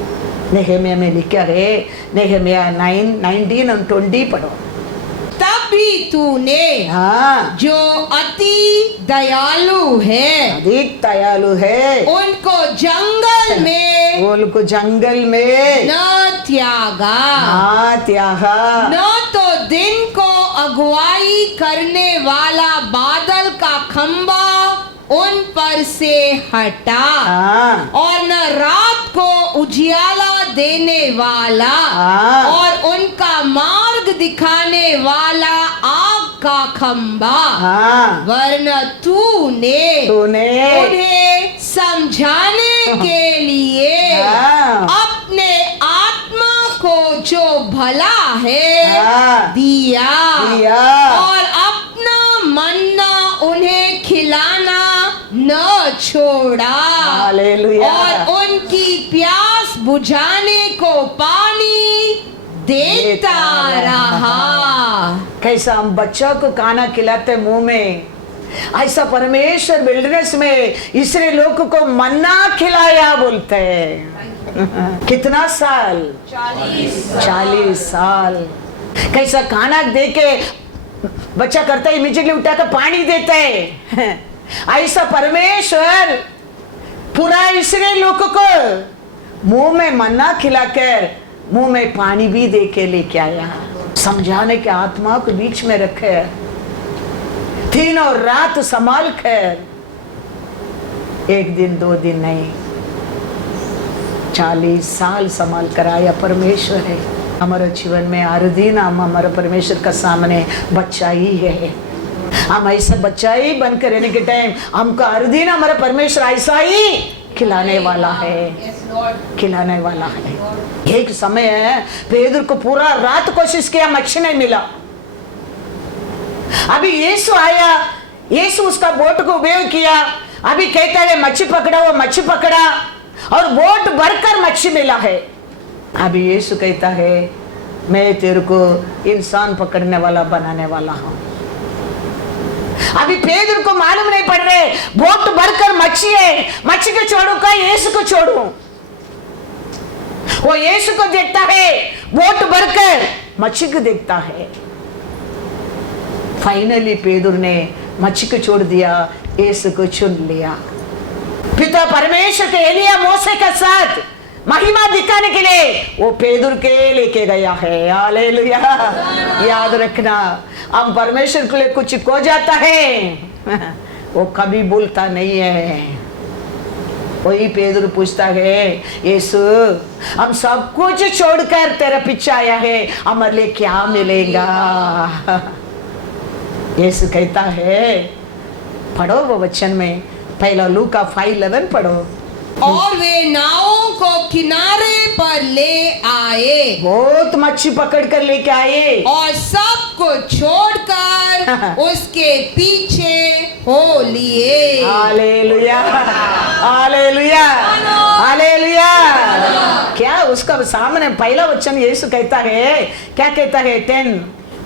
नेहमिया में लिखा है, नेहमिया 9:19 और 20 पढ़ो। तब भी तूने हाँ जो अति दयालु है अधिक दयालु है, उनको जंगल में उनको जंगल में न त्यागा, हाँ त्यागा, न तो दिन को अगुवाई करने वाला बादल का खंबा उन पर से हटा, हाँ और न रात को उजियाला देने वाला हाँ। और उनका मार्ग दिखाने वाला आग का खंबा, हाँ वरन तूने उन्हें समझाने के लिए हाँ। अपने आत्मा को जो भला है हाँ। दिया, दिया। और अपना मन्ना उन्हें खिलाना न छोड़ा, हालेलुया। और उनकी प्यास बुझाने को पानी देता रहा। कैसा हम बच्चों को खाना खिलाते मुंह में, ऐसा परमेश्वर विल्डरनेस में इसरे लोगों को मन्ना खिलाया बोलते हैं। कितना साल? 40 साल। कैसा खाना दे के बच्चा करता है, इमीडिएटली उठाकर पानी देता है। ऐसा परमेश्वर पूरा इसरे लोगों को मुंह में मन्ना खिलाकर मुंह में पानी भी दे के लेके आया, समझाने के आत्मा को बीच में रखे। तीनों रात संभाल कर, एक दिन 2 दिन नहीं, 40 साल संभाल कर आया परमेश्वर है। हमारे जीवन में हर दिन हम हमारे परमेश्वर का सामने बच्चा ही है। हम ऐसा बच्चा ही बनकर रहने के टाइम हमको हर दिन हमारा परमेश्वर ऐसा ही खिलाने वाला है, खिलाने वाला है। एक समय है पेदर को पूरा रात कोशिश किया, मच्छी नहीं मिला। अभी यीशु आया, यीशु उसका बोट को उपयोग किया। अभी कहता है मच्छी पकड़ा, वो मच्छी पकड़ा और बोट भरकर मच्छी मिला है। अभी यीशु कहता है मैं तेरे को इंसान पकड़ने वाला बनाने वाला हूं। अभी पेदर को मालूम नहीं पड़ रहे, बोट भरकर मच्छी है, मच्छी को छोड़ू का यीशु को छोड़ू। वो यीशु को देखता है, बोट भरकर मच्छी को देखता है। फाइनली पेदर ने मच्छी को छोड़ दिया, यीशु को चुन लिया। पिता परमेश्वर के एलिया मूसा के साथ महिमा दिखाने के लिए वो पेदर के लेके गया है। हालेलुया। याद रखना, हम परमेश्वर के लिए कुछ खो जाता है वो कभी भूलता नहीं है। वही पेदर पूछता है यीशु हम सब कुछ छोड़कर तेरे पीछे आया है, हमारे लिए क्या मिलेगा? यीशु कहता है, पढ़ो वो वचन में, पहला लूका 5:11 पढ़ो। और वे नावों को किनारे पर ले आए, बहुत मच्छी पकड़ कर लेके आए और सबको छोड़कर उसके पीछे हो लिए। Hallelujah, hallelujah, hallelujah. क्या उसका सामने पहला वचन यीशु कहता है, क्या कहता है? 10।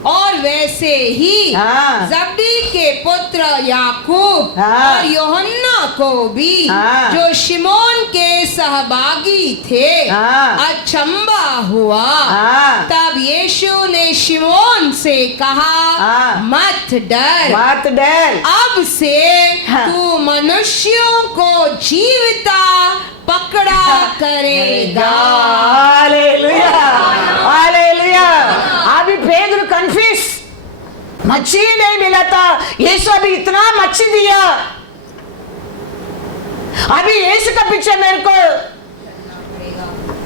और वैसे ही हाँ। जब्दी के पुत्र याकूब हाँ। और यूहन्ना को भी हाँ। जो शिमोन के सहभागी थे हाँ। अचंबा हुआ। हाँ। तब यीशु ने शिमोन से कहा हाँ। मत डर, मत डर, अब से हाँ। तू मनुष्यों को जीविता पकड़ा करेगा। Hallelujah, hallelujah. अभी पेदर कंफ्यूज, मच्छी नहीं मिला था, यीशु अभी इतना मच्छी दिया, अभी यीशु का पीछे मेरे को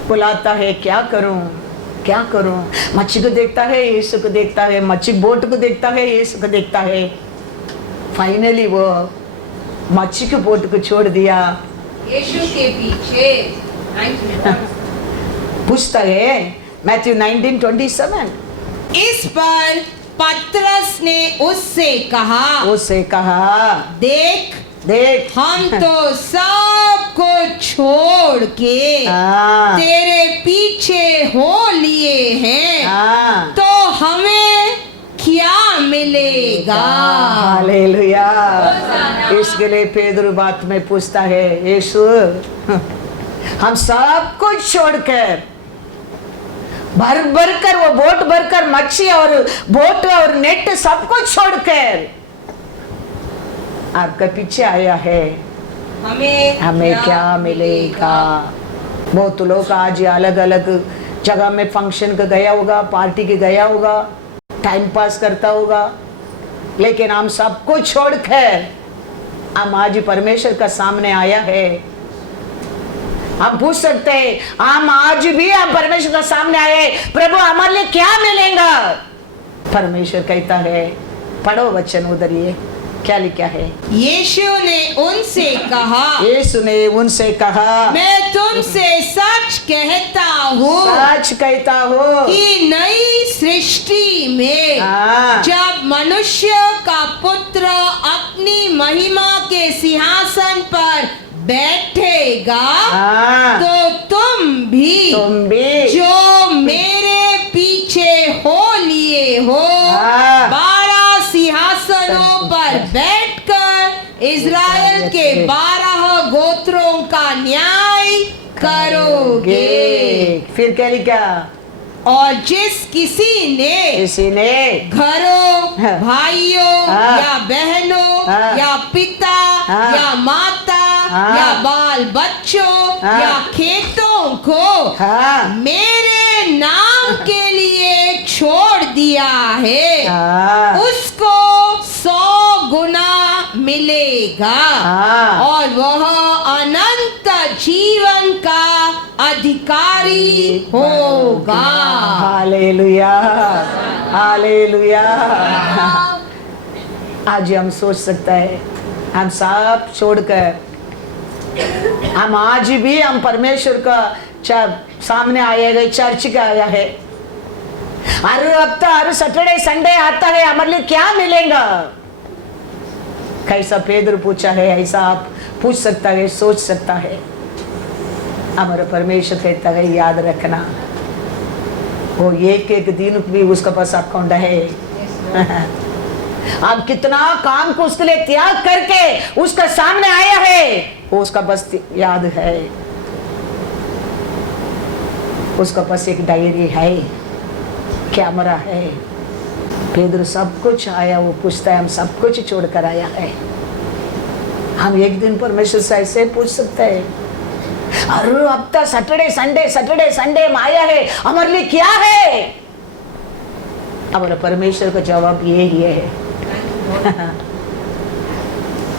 बुलाता है, क्या करूं, क्या करूं? मच्छी को देखता है, यीशु को देखता है, मच्छी बोट को देखता है, यीशु को देखता है। फाइनली वो मच्छी के बोट को छोड़ दिया, यीशु के पीछे। पूछता है मैथ्यू 19:27। इस पर पतरस ने उससे कहा देख देख हम तो सब कुछ छोड़ के हाँ। तेरे पीछे हो लिए हैं, हाँ। तो हमें क्या मिलेगा? हालेलुया। इसके लिए पेदर बात में पूछता है यीशु हम सब कुछ छोड़कर भर भर कर वो बोट भरकर मच्छी और बोट और नेट सब कुछ छोड़कर आपका पीछे आया है, हमें क्या मिलेगा? बहुत लोग आज अलग अलग जगह में फंक्शन का गया होगा, पार्टी के गया होगा, टाइम पास करता होगा, लेकिन हम सब कुछ छोड़कर हम आज परमेश्वर का सामने आया है। हम पूछ सकते हैं, हम आज भी हम परमेश्वर का सामने आए, प्रभु हमारे लिए क्या मिलेगा? परमेश्वर कहता है, पढ़ो वचन उधर, ये क्या लिखा है? यीशु ने उनसे कहा मैं तुमसे सच कहता हूँ कि नई सृष्टि में जब मनुष्य का पुत्र अपनी महिमा के सिंहासन पर बैठेगा तो तुम भी जो मेरे पीछे हो लिए हो 12 सिंहासनों पर बैठकर इज़राइल के 12 गोत्रों का न्याय करोगे। फिर क्या लिखा? और जिस किसी ने घरों, भाइयों या बहनों या पिता या माता या बाल बच्चों या खेतों को मेरे नाम के लिए छोड़ दिया है, उसको 100 मिलेगा हाँ। और वह अनंत जीवन का अधिकारी होगा। Hallelujah, hallelujah. आज हम सोच सकता है, हम सब छोड़कर हम आज भी हम परमेश्वर का सामने आए गए, चर्च का आया है। हर हफ्ता हर सैटरडे संडे आता है, हमारे लिए क्या मिलेगा? कैसा पेदर पूछा है, ऐसा आप पूछ सकता है, सोच सकता है। हमारा परमेश्वर कहता है याद रखना, वो एक एक दिन भी उसका पास अकाउंट है। आप कितना काम को उसके लिए त्याग करके उसका सामने आया है, वो उसका बस याद है। उसका पास एक डायरी है, कैमरा है। पेदर सब कुछ आया, वो पूछता है हम सब कुछ छोड़कर आया है। हम एक दिन परमेश्वर से ऐसे पूछ सकते हैं, अरे हफ्ता सैटरडे संडे में आया है, हमारे लिए क्या है? हमारा परमेश्वर का जवाब ये ही है।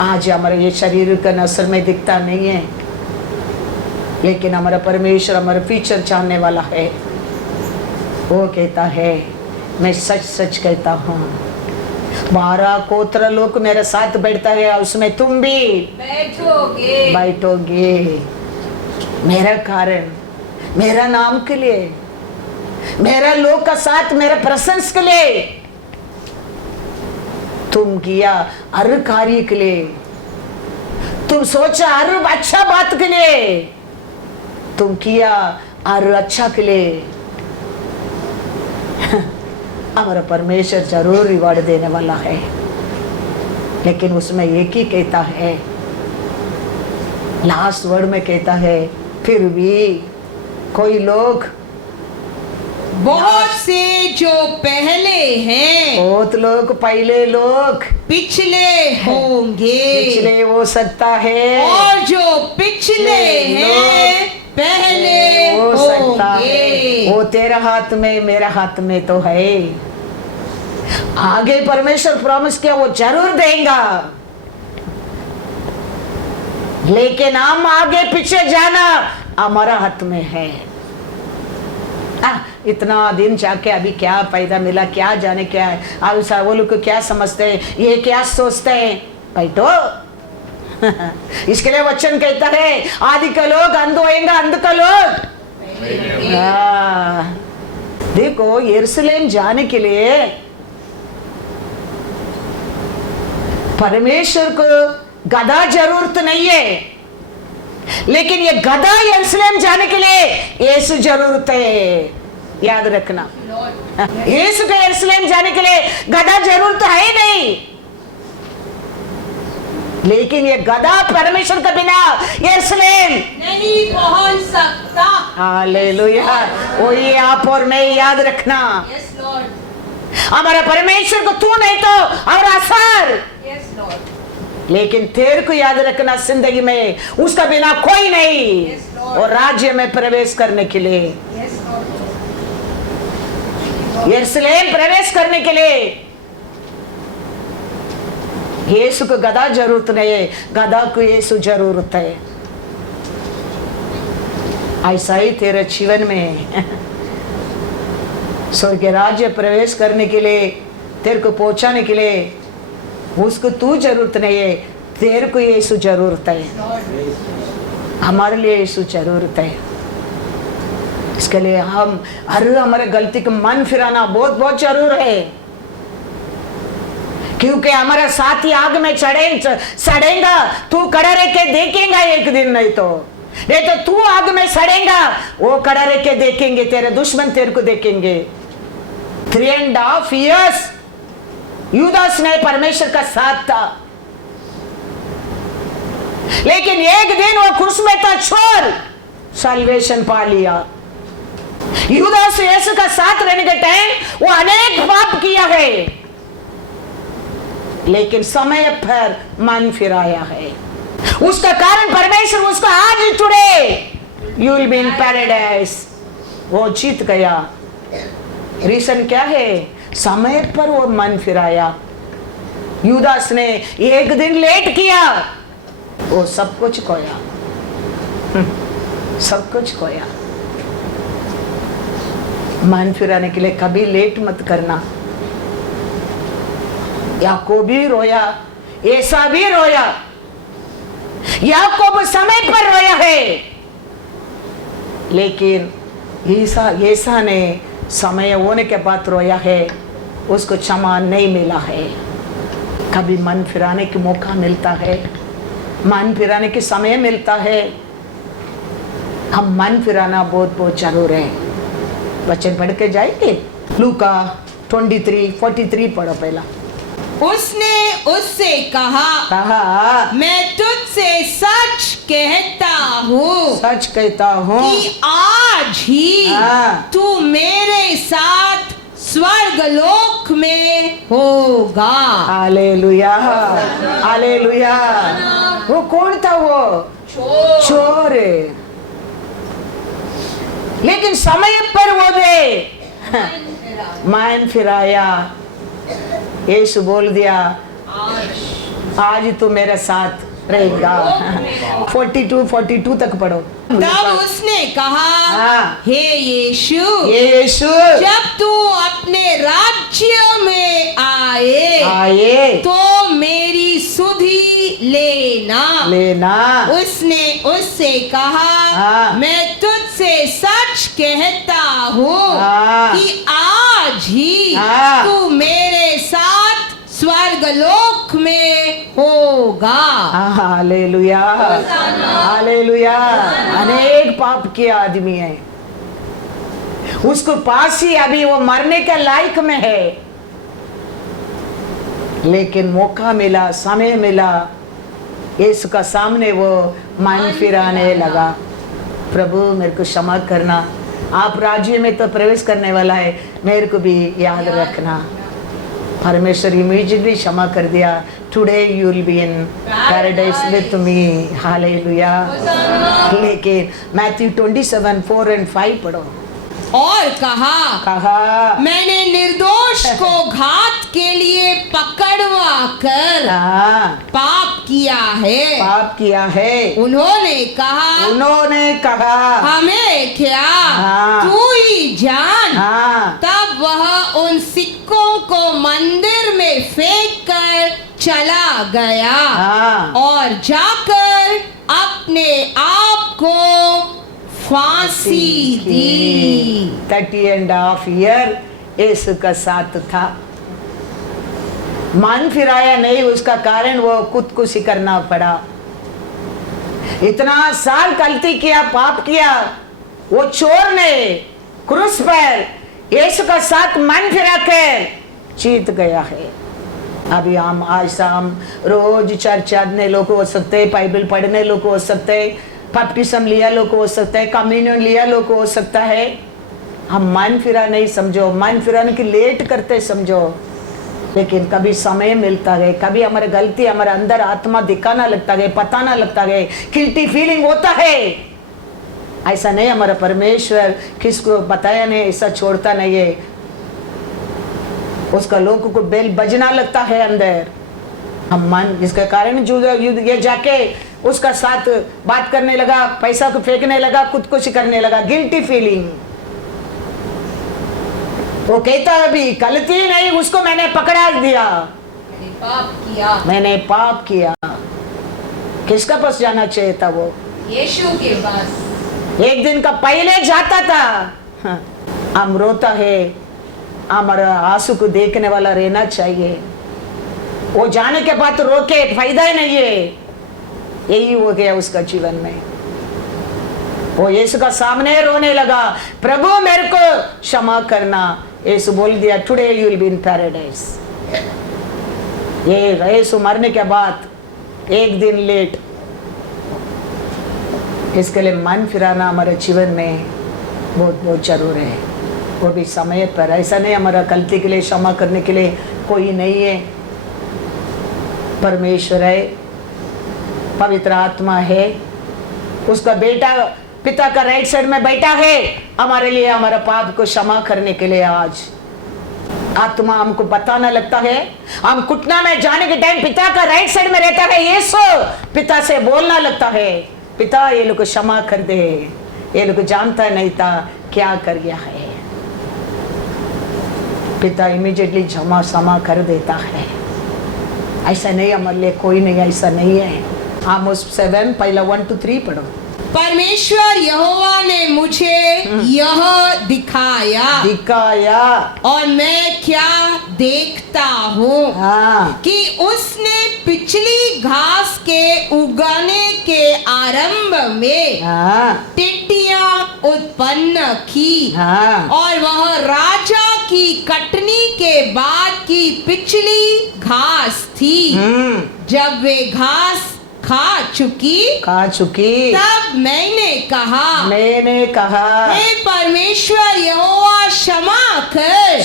आज हमारे ये शरीर का नसर में दिखता नहीं है, लेकिन हमारा परमेश्वर हमारा फ्यूचर जानने वाला है। वो कहता है मैं सच सच कहता हूँ, 12 गोत्र लोग मेरे साथ बैठता है, उसमें तुम भी बैठोगे। मेरा कारण, मेरा नाम के लिए, मेरा लोग का साथ, मेरा प्रशंस के लिए तुम किया हर कार्य के लिए, तुम सोचा हर अच्छा बात के लिए, तुम किया हर अच्छा के लिए। हमारा परमेश्वर जरूर रिवॉर्ड देने वाला है, लेकिन उसमें एक ही कहता है, लास्ट वर्ड में कहता है, फिर भी कोई लोग, बहुत से जो पहले हैं, बहुत लोग पहले लोग पिछले होंगे, पिछले हो सकता है, और जो पिछले हैं पहले हो सकता होंगे। है। वो तेरा हाथ में, मेरा हाथ में तो है। आगे परमेश्वर प्रॉमिस किया वो जरूर देगा, लेकिन हम आगे पीछे जाना हमारा हाथ में है। इतना दिन जाके अभी क्या पैदा मिला, क्या जाने क्या है। अब वो लोग को क्या समझते हैं, ये क्या सोचते हैं? बैठो। इसके लिए वचन कहता है, आदि का लोग अंध होएगा, अंध का लोग। देखो यरूशलेम जाने के लिए परमेश्वर को गधा जरूरत नहीं है, लेकिन ये गधा यरूशलेम जाने के लिए यीशु जरूरत है। याद रखना, यीशु के यरूशलेम जाने के लिए गधा जरूरत है नहीं, लेकिन ये गधा परमेश्वर के बिना यरूशलेम नहीं पहुंच सकता। हालेलुया। वो ये आप और मैं याद रखना, यस लॉर्ड, हमारा परमेश्वर को तू नहीं तो हमारा असर। यस लॉर्ड, लेकिन तेरे को याद रखना, जिंदगी में उसका बिना कोई नहीं, और राज्य में प्रवेश करने के लिए, यस लॉर्ड, यरूशलेम प्रवेश करने के लिए यीशु को गधा जरूरत नहीं है, गधा को यीशु जरूरत है। ऐसा ही तेरे जीवन में स्वर्ग राज्य प्रवेश करने के लिए, तेरे को पहुंचाने के लिए उसको तू जरूरत नहीं है, तेरे को यीशु जरूरत है। हमारे लिए यीशु जरूरत है। इसके लिए हम हमारे गलती को मन फिराना बहुत बहुत जरूर है, क्योंकि हमारा साथी आग में सड़ेगा, तू खड़ा रह के देखेगा एक दिन, नहीं तो तू आग में सड़ेगा, वो खड़ा रह के देखेंगे, तेरे दुश्मन तेरे को देखेंगे। 3.5 years यूदास ने परमेश्वर का साथ था, लेकिन एक दिन वो क्रूस में था, छोड़ साल्वेशन पा लिया। यूदास यीशु का साथ रहने के टाइम वो अनेक पाप किया है, लेकिन समय पर मन फिराया है। उसका कारण परमेश्वर उसको आज today you will be in paradise, वो जीत गया। रीजन क्या है? समय पर वो मन फिराया। यूदास ने एक दिन लेट किया, वो सब कुछ खोया, सब कुछ खोया। मन फिराने के लिए कभी लेट मत करना। याकूब भी रोया, ऐसा भी रोया। याकूब समय पर रोया है, लेकिन ऐसा ने समय होने के बाद रोया है, उसको क्षमा नहीं मिला है। कभी मन फिराने का मौका मिलता है, मन फिराने के समय मिलता है, हम मन फिराना बहुत बहुत जरूर है। वचन पढ़ के जाएंगे, लूका 23:43 पढ़ो पहला। उसने उससे कहा, मैं तुझसे सच कहता हूँ, सच कहता हूँ कि आज ही तू मेरे साथ स्वर्गलोक में होगा। Hallelujah, hallelujah. वो कौन था? वो चोर। लेकिन समय पर वो दे मन फिराया। यीशु बोल दिया, आज तू मेरे साथ रहेगा। 42 तक पढ़ो। तब उसने कहा, हे यीशु, जब तू अपने राज्य में आए तो मेरी सुधि लेना। उसने उससे कहा, मैं तुझसे सच कहता हूँ कि आज ही तू मेरे साथ स्वर्गलोक में होगा। Hallelujah, hallelujah. अनेक पाप किया आदमी है, उसको पास ही अभी वो मरने के लायक में है, लेकिन मौका मिला, समय मिला, यीशु का सामने वो मन फिराने लगा। प्रभु मेरे को क्षमा करना, आप राज्य में तो प्रवेश करने वाला है, मेरे को भी याद रखना। परमेश्वर इमीडिएटली क्षमा कर दिया। Today you will be in paradise with me. Hallelujah. लेकिन मैथ्यू 27:4-5 पढ़ो। और कहा, मैंने निर्दोष को घात के लिए पकड़वा कर पाप किया है। उन्होंने कहा, हमें क्या, तू ही जान। तब वह उन सिक्कों को मंदिर में फेंक कर चला गया और जाकर अपने आप को फांसी दी। 30.5 ईयर यीशु का साथ था। मन फिराया नहीं, उसका कारण वो खुदकुशी करना पड़ा। इतना साल गलती किया, पाप किया। वो चोर ने क्रूस पर यीशु का साथ मन फिरा कर जीत गया है। अभी हम आज शाम रोज चर्च आने लोग हो सकते, बाइबल पढ़ने लोग हो सकते, बपटिस्म लिया लोग हो सकता है, कम्युनियन लिया लोग हो सकता है। हम मन फिरा नहीं समझो, मन फिराने की लेट करते समझो, लेकिन कभी समय मिलता है, कभी हमारे गलती हमारे अंदर आत्मा दिखाना लगता है, पता ना लगता है, गिल्टी फीलिंग होता है। ऐसा नहीं, हमारा परमेश्वर किसको बताया नहीं, ऐसा छोड़ता नहीं है। उसका लोगों को बेल बजना लगता है अंदर। हम मन जिसके कारण जो ये जाके उसका साथ बात करने लगा, पैसा को फेंकने लगा, खुदकुशी करने लगा, गिल्टी फीलिंग। वो कहता है अभी गलती नहीं, उसको मैंने पकड़ा दिया, मैंने पाप किया। किसका पास जाना चाहिए था? वो यीशु के पास। एक दिन का पहले जाता था। हम रोता है, हमारा आंसू को देखने वाला रहना चाहिए। वो जाने के बाद रोके फायदा ही नहीं है। यही हो गया उसका जीवन में। वो यीशु का सामने रोने लगा, प्रभु मेरे को क्षमा करना। यीशु बोल दिया, today you will be in paradise. ये यीशु मरने के बाद एक दिन लेट। इसके लिए मन फिराना हमारे जीवन में बहुत बहुत जरूर है, वो भी समय पर। ऐसा नहीं हमारा गलती के लिए क्षमा करने के लिए कोई नहीं है। परमेश्वर है, पवित्र आत्मा है, उसका बेटा पिता का राइट साइड में बैठा है हमारे लिए, हमारा पाप को क्षमा करने के लिए। आज आत्मा हमको बताना लगता है, हम कुटना में जाने के टाइम पिता का राइट साइड में रहता है यीशु, पिता से बोलना लगता है, पिता ये लोग को क्षमा कर दे, ये लोग जानता नहीं था क्या कर गया है। पिता इमीडिएटली क्षमा कर देता है। ऐसा नहीं हमारे लिए कोई नहीं, ऐसा नहीं है। आमोस 7 पहला 1 to 3 पढ़ो। परमेश्वर यहोवा ने मुझे यह दिखाया और मैं क्या देखता हूँ हाँ कि उसने पिछली घास के उगाने के आरंभ में हाँ टिड्डियां उत्पन्न की हाँ और वह राजा की कटनी के बाद की पिछली घास थी। जब वे घास खा चुकी तब मैंने कहा हे परमेश्वर यहोवा क्षमा कर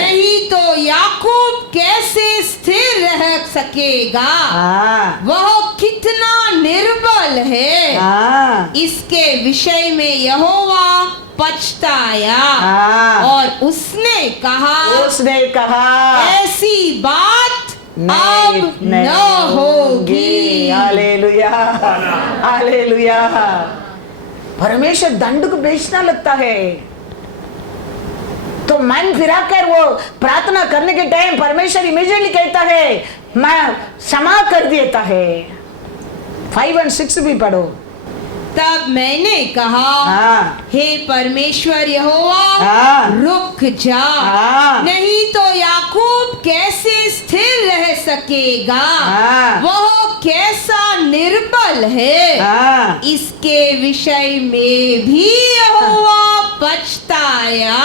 नहीं तो याकूब कैसे स्थिर रह सकेगा। वह कितना निर्बल है। इसके विषय में यहोवा पछताया और उसने कहा ऐसी बात अब न होगी। Hallelujah hallelujah. परमेश्वर दंड को बेचना लगता है तो मन फिराकर वो प्रार्थना करने के टाइम परमेश्वर इमीडिएटली कहता है मैं क्षमा कर देता है। 5 और 6 भी पढ़ो। तब मैंने कहा हे परमेश्वर यहोवा रुक जा नहीं तो याकूब कैसे स्थिर रह सकेगा। वह कैसा निर्बल है। इसके विषय में भी यहोवा पछताया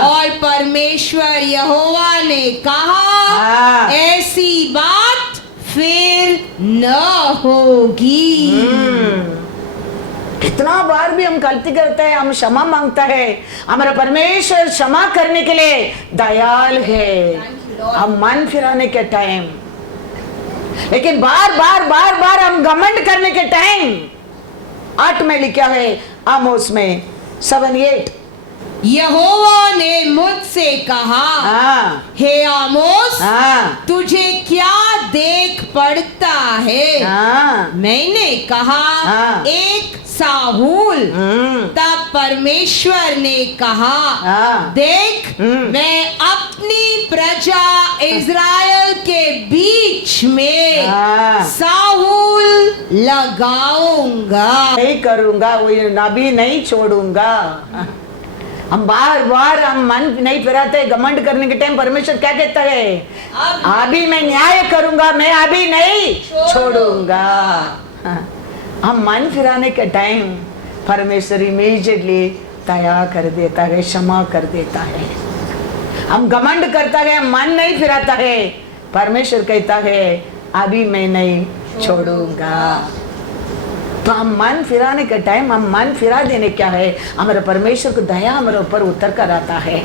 और परमेश्वर यहोवा ने कहा ऐसी बात फिर न होगी। कितना बार भी हम गलती करते हैं, हम क्षमा मांगता है, हमारा परमेश्वर क्षमा करने के लिए दयाल है। हम मन फिराने के टाइम, लेकिन बार हम घमंड करने के टाइम 8 में लिखा है आमोस में 7-8 यहोवा ने मुझसे कहा हे आमोस तुझे क्या देख पड़ता है। मैंने कहा एक साहुल। तब परमेश्वर ने कहा देख मैं अपनी प्रजा इज़राइल के बीच में साहुल लगाऊंगा। नहीं करूंगा, वो नबी नहीं छोड़ूंगा। हम बार हम मन नहीं फिराते घमंड करने के टाइम परमेश्वर क्या कहता है अभी मैं न्याय करूंगा, मैं अभी नहीं छोड़ूंगा। हम मन फिराने के टाइम परमेश्वर इमीडिएटली दया कर देता है, क्षमा कर देता है। हम घमंड करता है, मन नहीं फिराता है, परमेश्वर कहता है अभी मैं नहीं छोड़ूंगा। तो हम मन फिराने के टाइम हम मन फिरा देने क्या है, हमारे परमेश्वर को दया हमारे ऊपर उतर कर आता है।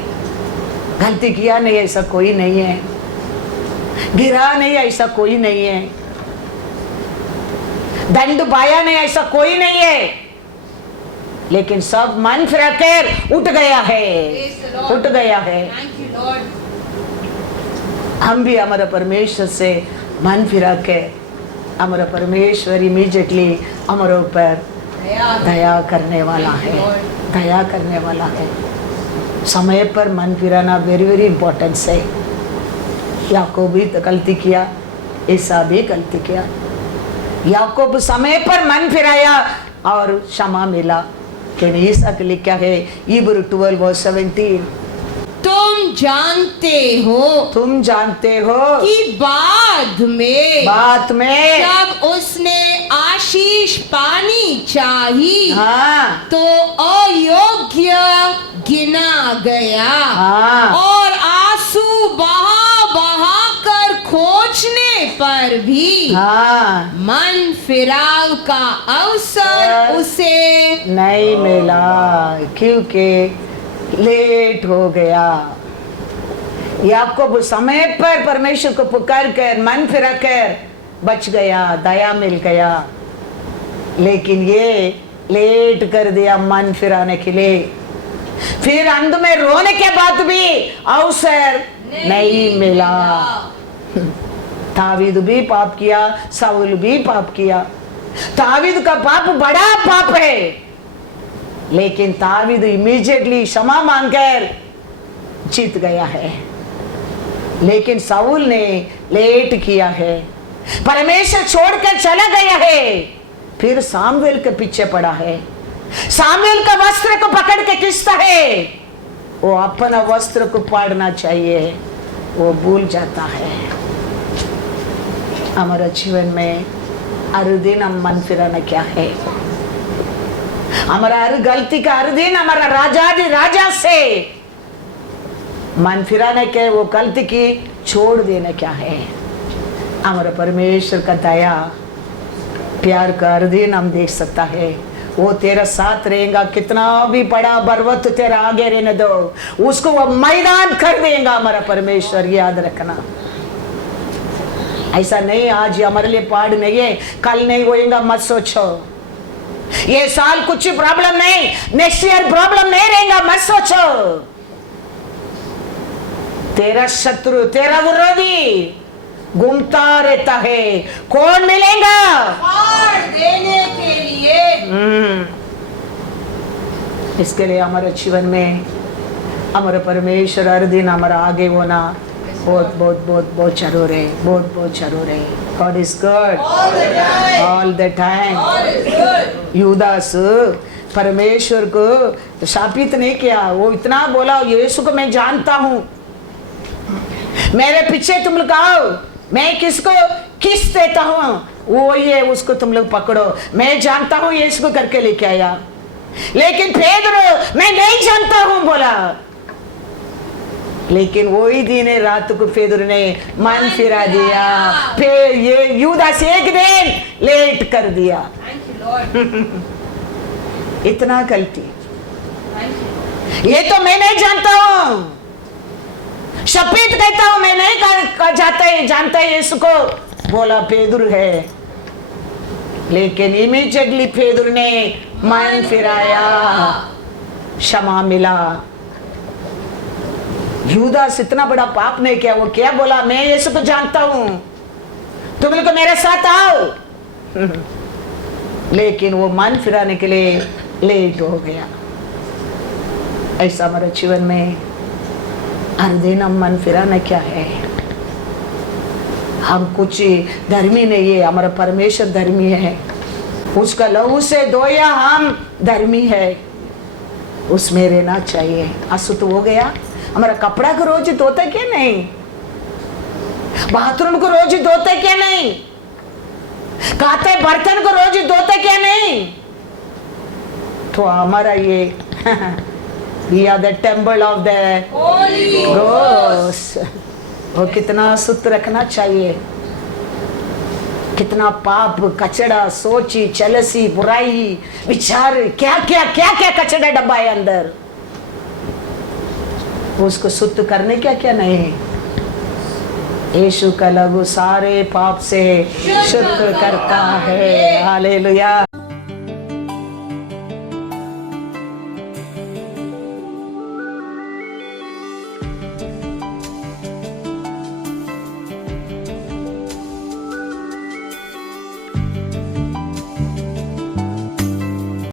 गलती किया नहीं ऐसा कोई नहीं है, गिरा नहीं ऐसा कोई नहीं है, दंड पाया नहीं ऐसा कोई नहीं है, लेकिन सब मन फिरा कर उठ गया है। हम भी हमारे परमेश्वर से मन फिरा के हमारा परमेश्वर इमीडिएटली हमारे ऊपर दया करने वाला है। समय पर मन फिराना वेरी इंपॉर्टेंट है। याकूब भी गलती किया, ईसा भी गलती किया। याकूब समय पर मन फिराया और क्षमा मिला। कि ईसा के लिए क्या है इब्री 12:17 तुम जानते हो कि बाद में जब उसने आशीष पानी चाही तो अयोग्य गिना गया और आंसू बहा कर खोजने पर भी मन फिराव का अवसर उसे नहीं मिला क्योंकि लेट हो गया। याकूब समय पर परमेश्वर को पुकार कर मन फिरा कर बच गया, दया मिल गया, लेकिन ये लेट कर दिया मन फिराने के लिए। फिर अंत में रोने के बाद भी अवसर नहीं मिला। दावीद भी पाप किया, शाऊल भी पाप किया। दावीद का पाप बड़ा पाप है, लेकिन दावीद इमीडिएटली क्षमा मांगकर जीत गया है। लेकिन शाऊल ने लेट किया है, परमेश्वर छोड़कर चला गया है, फिर सामुएल के पीछे पड़ा है। सामुएल का वस्त्र को पकड़ के खींचता है, वो अपना वस्त्र को पाड़ना चाहिए, वो भूल जाता है। हमारा जीवन में हर दिन हम मन फिराना क्या है, हमारा हर गलती का हर दिन हमारा राजा से मन फिराने के, वो गलती की छोड़ देना क्या है। हमारा परमेश्वर का दया प्यार का हर दिन हम देख सकता है, वो तेरा साथ रहेगा। कितना भी बड़ा पर्वत तेरा आगे रहने दो, उसको वो मैदान कर देगा हमारा परमेश्वर, याद रखना। ऐसा नहीं आज हमारे लिए पहाड़ नहीं है, कल नहीं होएगा मत सोचो। ये साल कुछ प्रॉब्लम नहीं, नेक्स्ट ईयर प्रॉब्लम नहीं रहेगा मत सोचो। तेरा शत्रु, तेरा विरोधी घूमता रहता है, कौन मिलेगा देने के लिए। इसके लिए हमारे जीवन में हमारा परमेश्वर हर दिन हमारा आगे होना बहुत बहुत बहुत बहुत जरूर है, बहुत बहुत जरूर है। God is good all the time. यूदास परमेश्वर को शापित नहीं किया, वो इतना बोला, यीशु को मैं जानता हूं, मेरे पीछे तुम लोग आओ, मैं किसको किस देता हूं वो ये उसको तुम लोग पकड़ो, मैं जानता हूं यीशु को करके लेके आया। लेकिन पेदरो मैं नहीं जानता हूं बोला, लेकिन वही दिन रात को पेदरो ने मन फिरा दिया, फिर ये यूदास एक दिन लेट कर दिया। इतना गलती, ये तो मैं नहीं जानता हूं, शपथ कहता हूं मैं नहीं जानता यीशु को बोला पेदुर है। लेकिन इमीडिएटली पेदुर ने मन फिराया, क्षमा मिला। यूदास इतना बड़ा पाप नहीं किया, वो क्या बोला, मैं यीशु को जानता हूं, तुम लोग मेरे साथ आओ। लेकिन वो मन फिराने के लिए लेट हो गया। ऐसा हमारे जीवन में हर दिन हम मन फिराना क्या है। हम कुछ धर्मी नहीं है, हमारा परमेश्वर धर्मी है, उसका लहू से धोया हम धर्मी है, उसमें रहना चाहिए। अशुद्ध हो गया, हमारा कपड़ा को रोज धोते क्या नहीं, बाथरूम को रोज धोते क्या नहीं, खाते बर्तन को रोज धोते क्या नहीं, तो हमारा ये We are the temple of the Holy Ghost। वो कितना शुद्ध रखना चाहिए, कितना पाप कचड़ा, सोची चलसी बुराई विचार, क्या क्या कचड़ा डब्बा है अंदर, उसको शुद्ध करने क्या नहीं। यीशु का लहू सारे पाप से शुद्ध करता है। हालेलुया।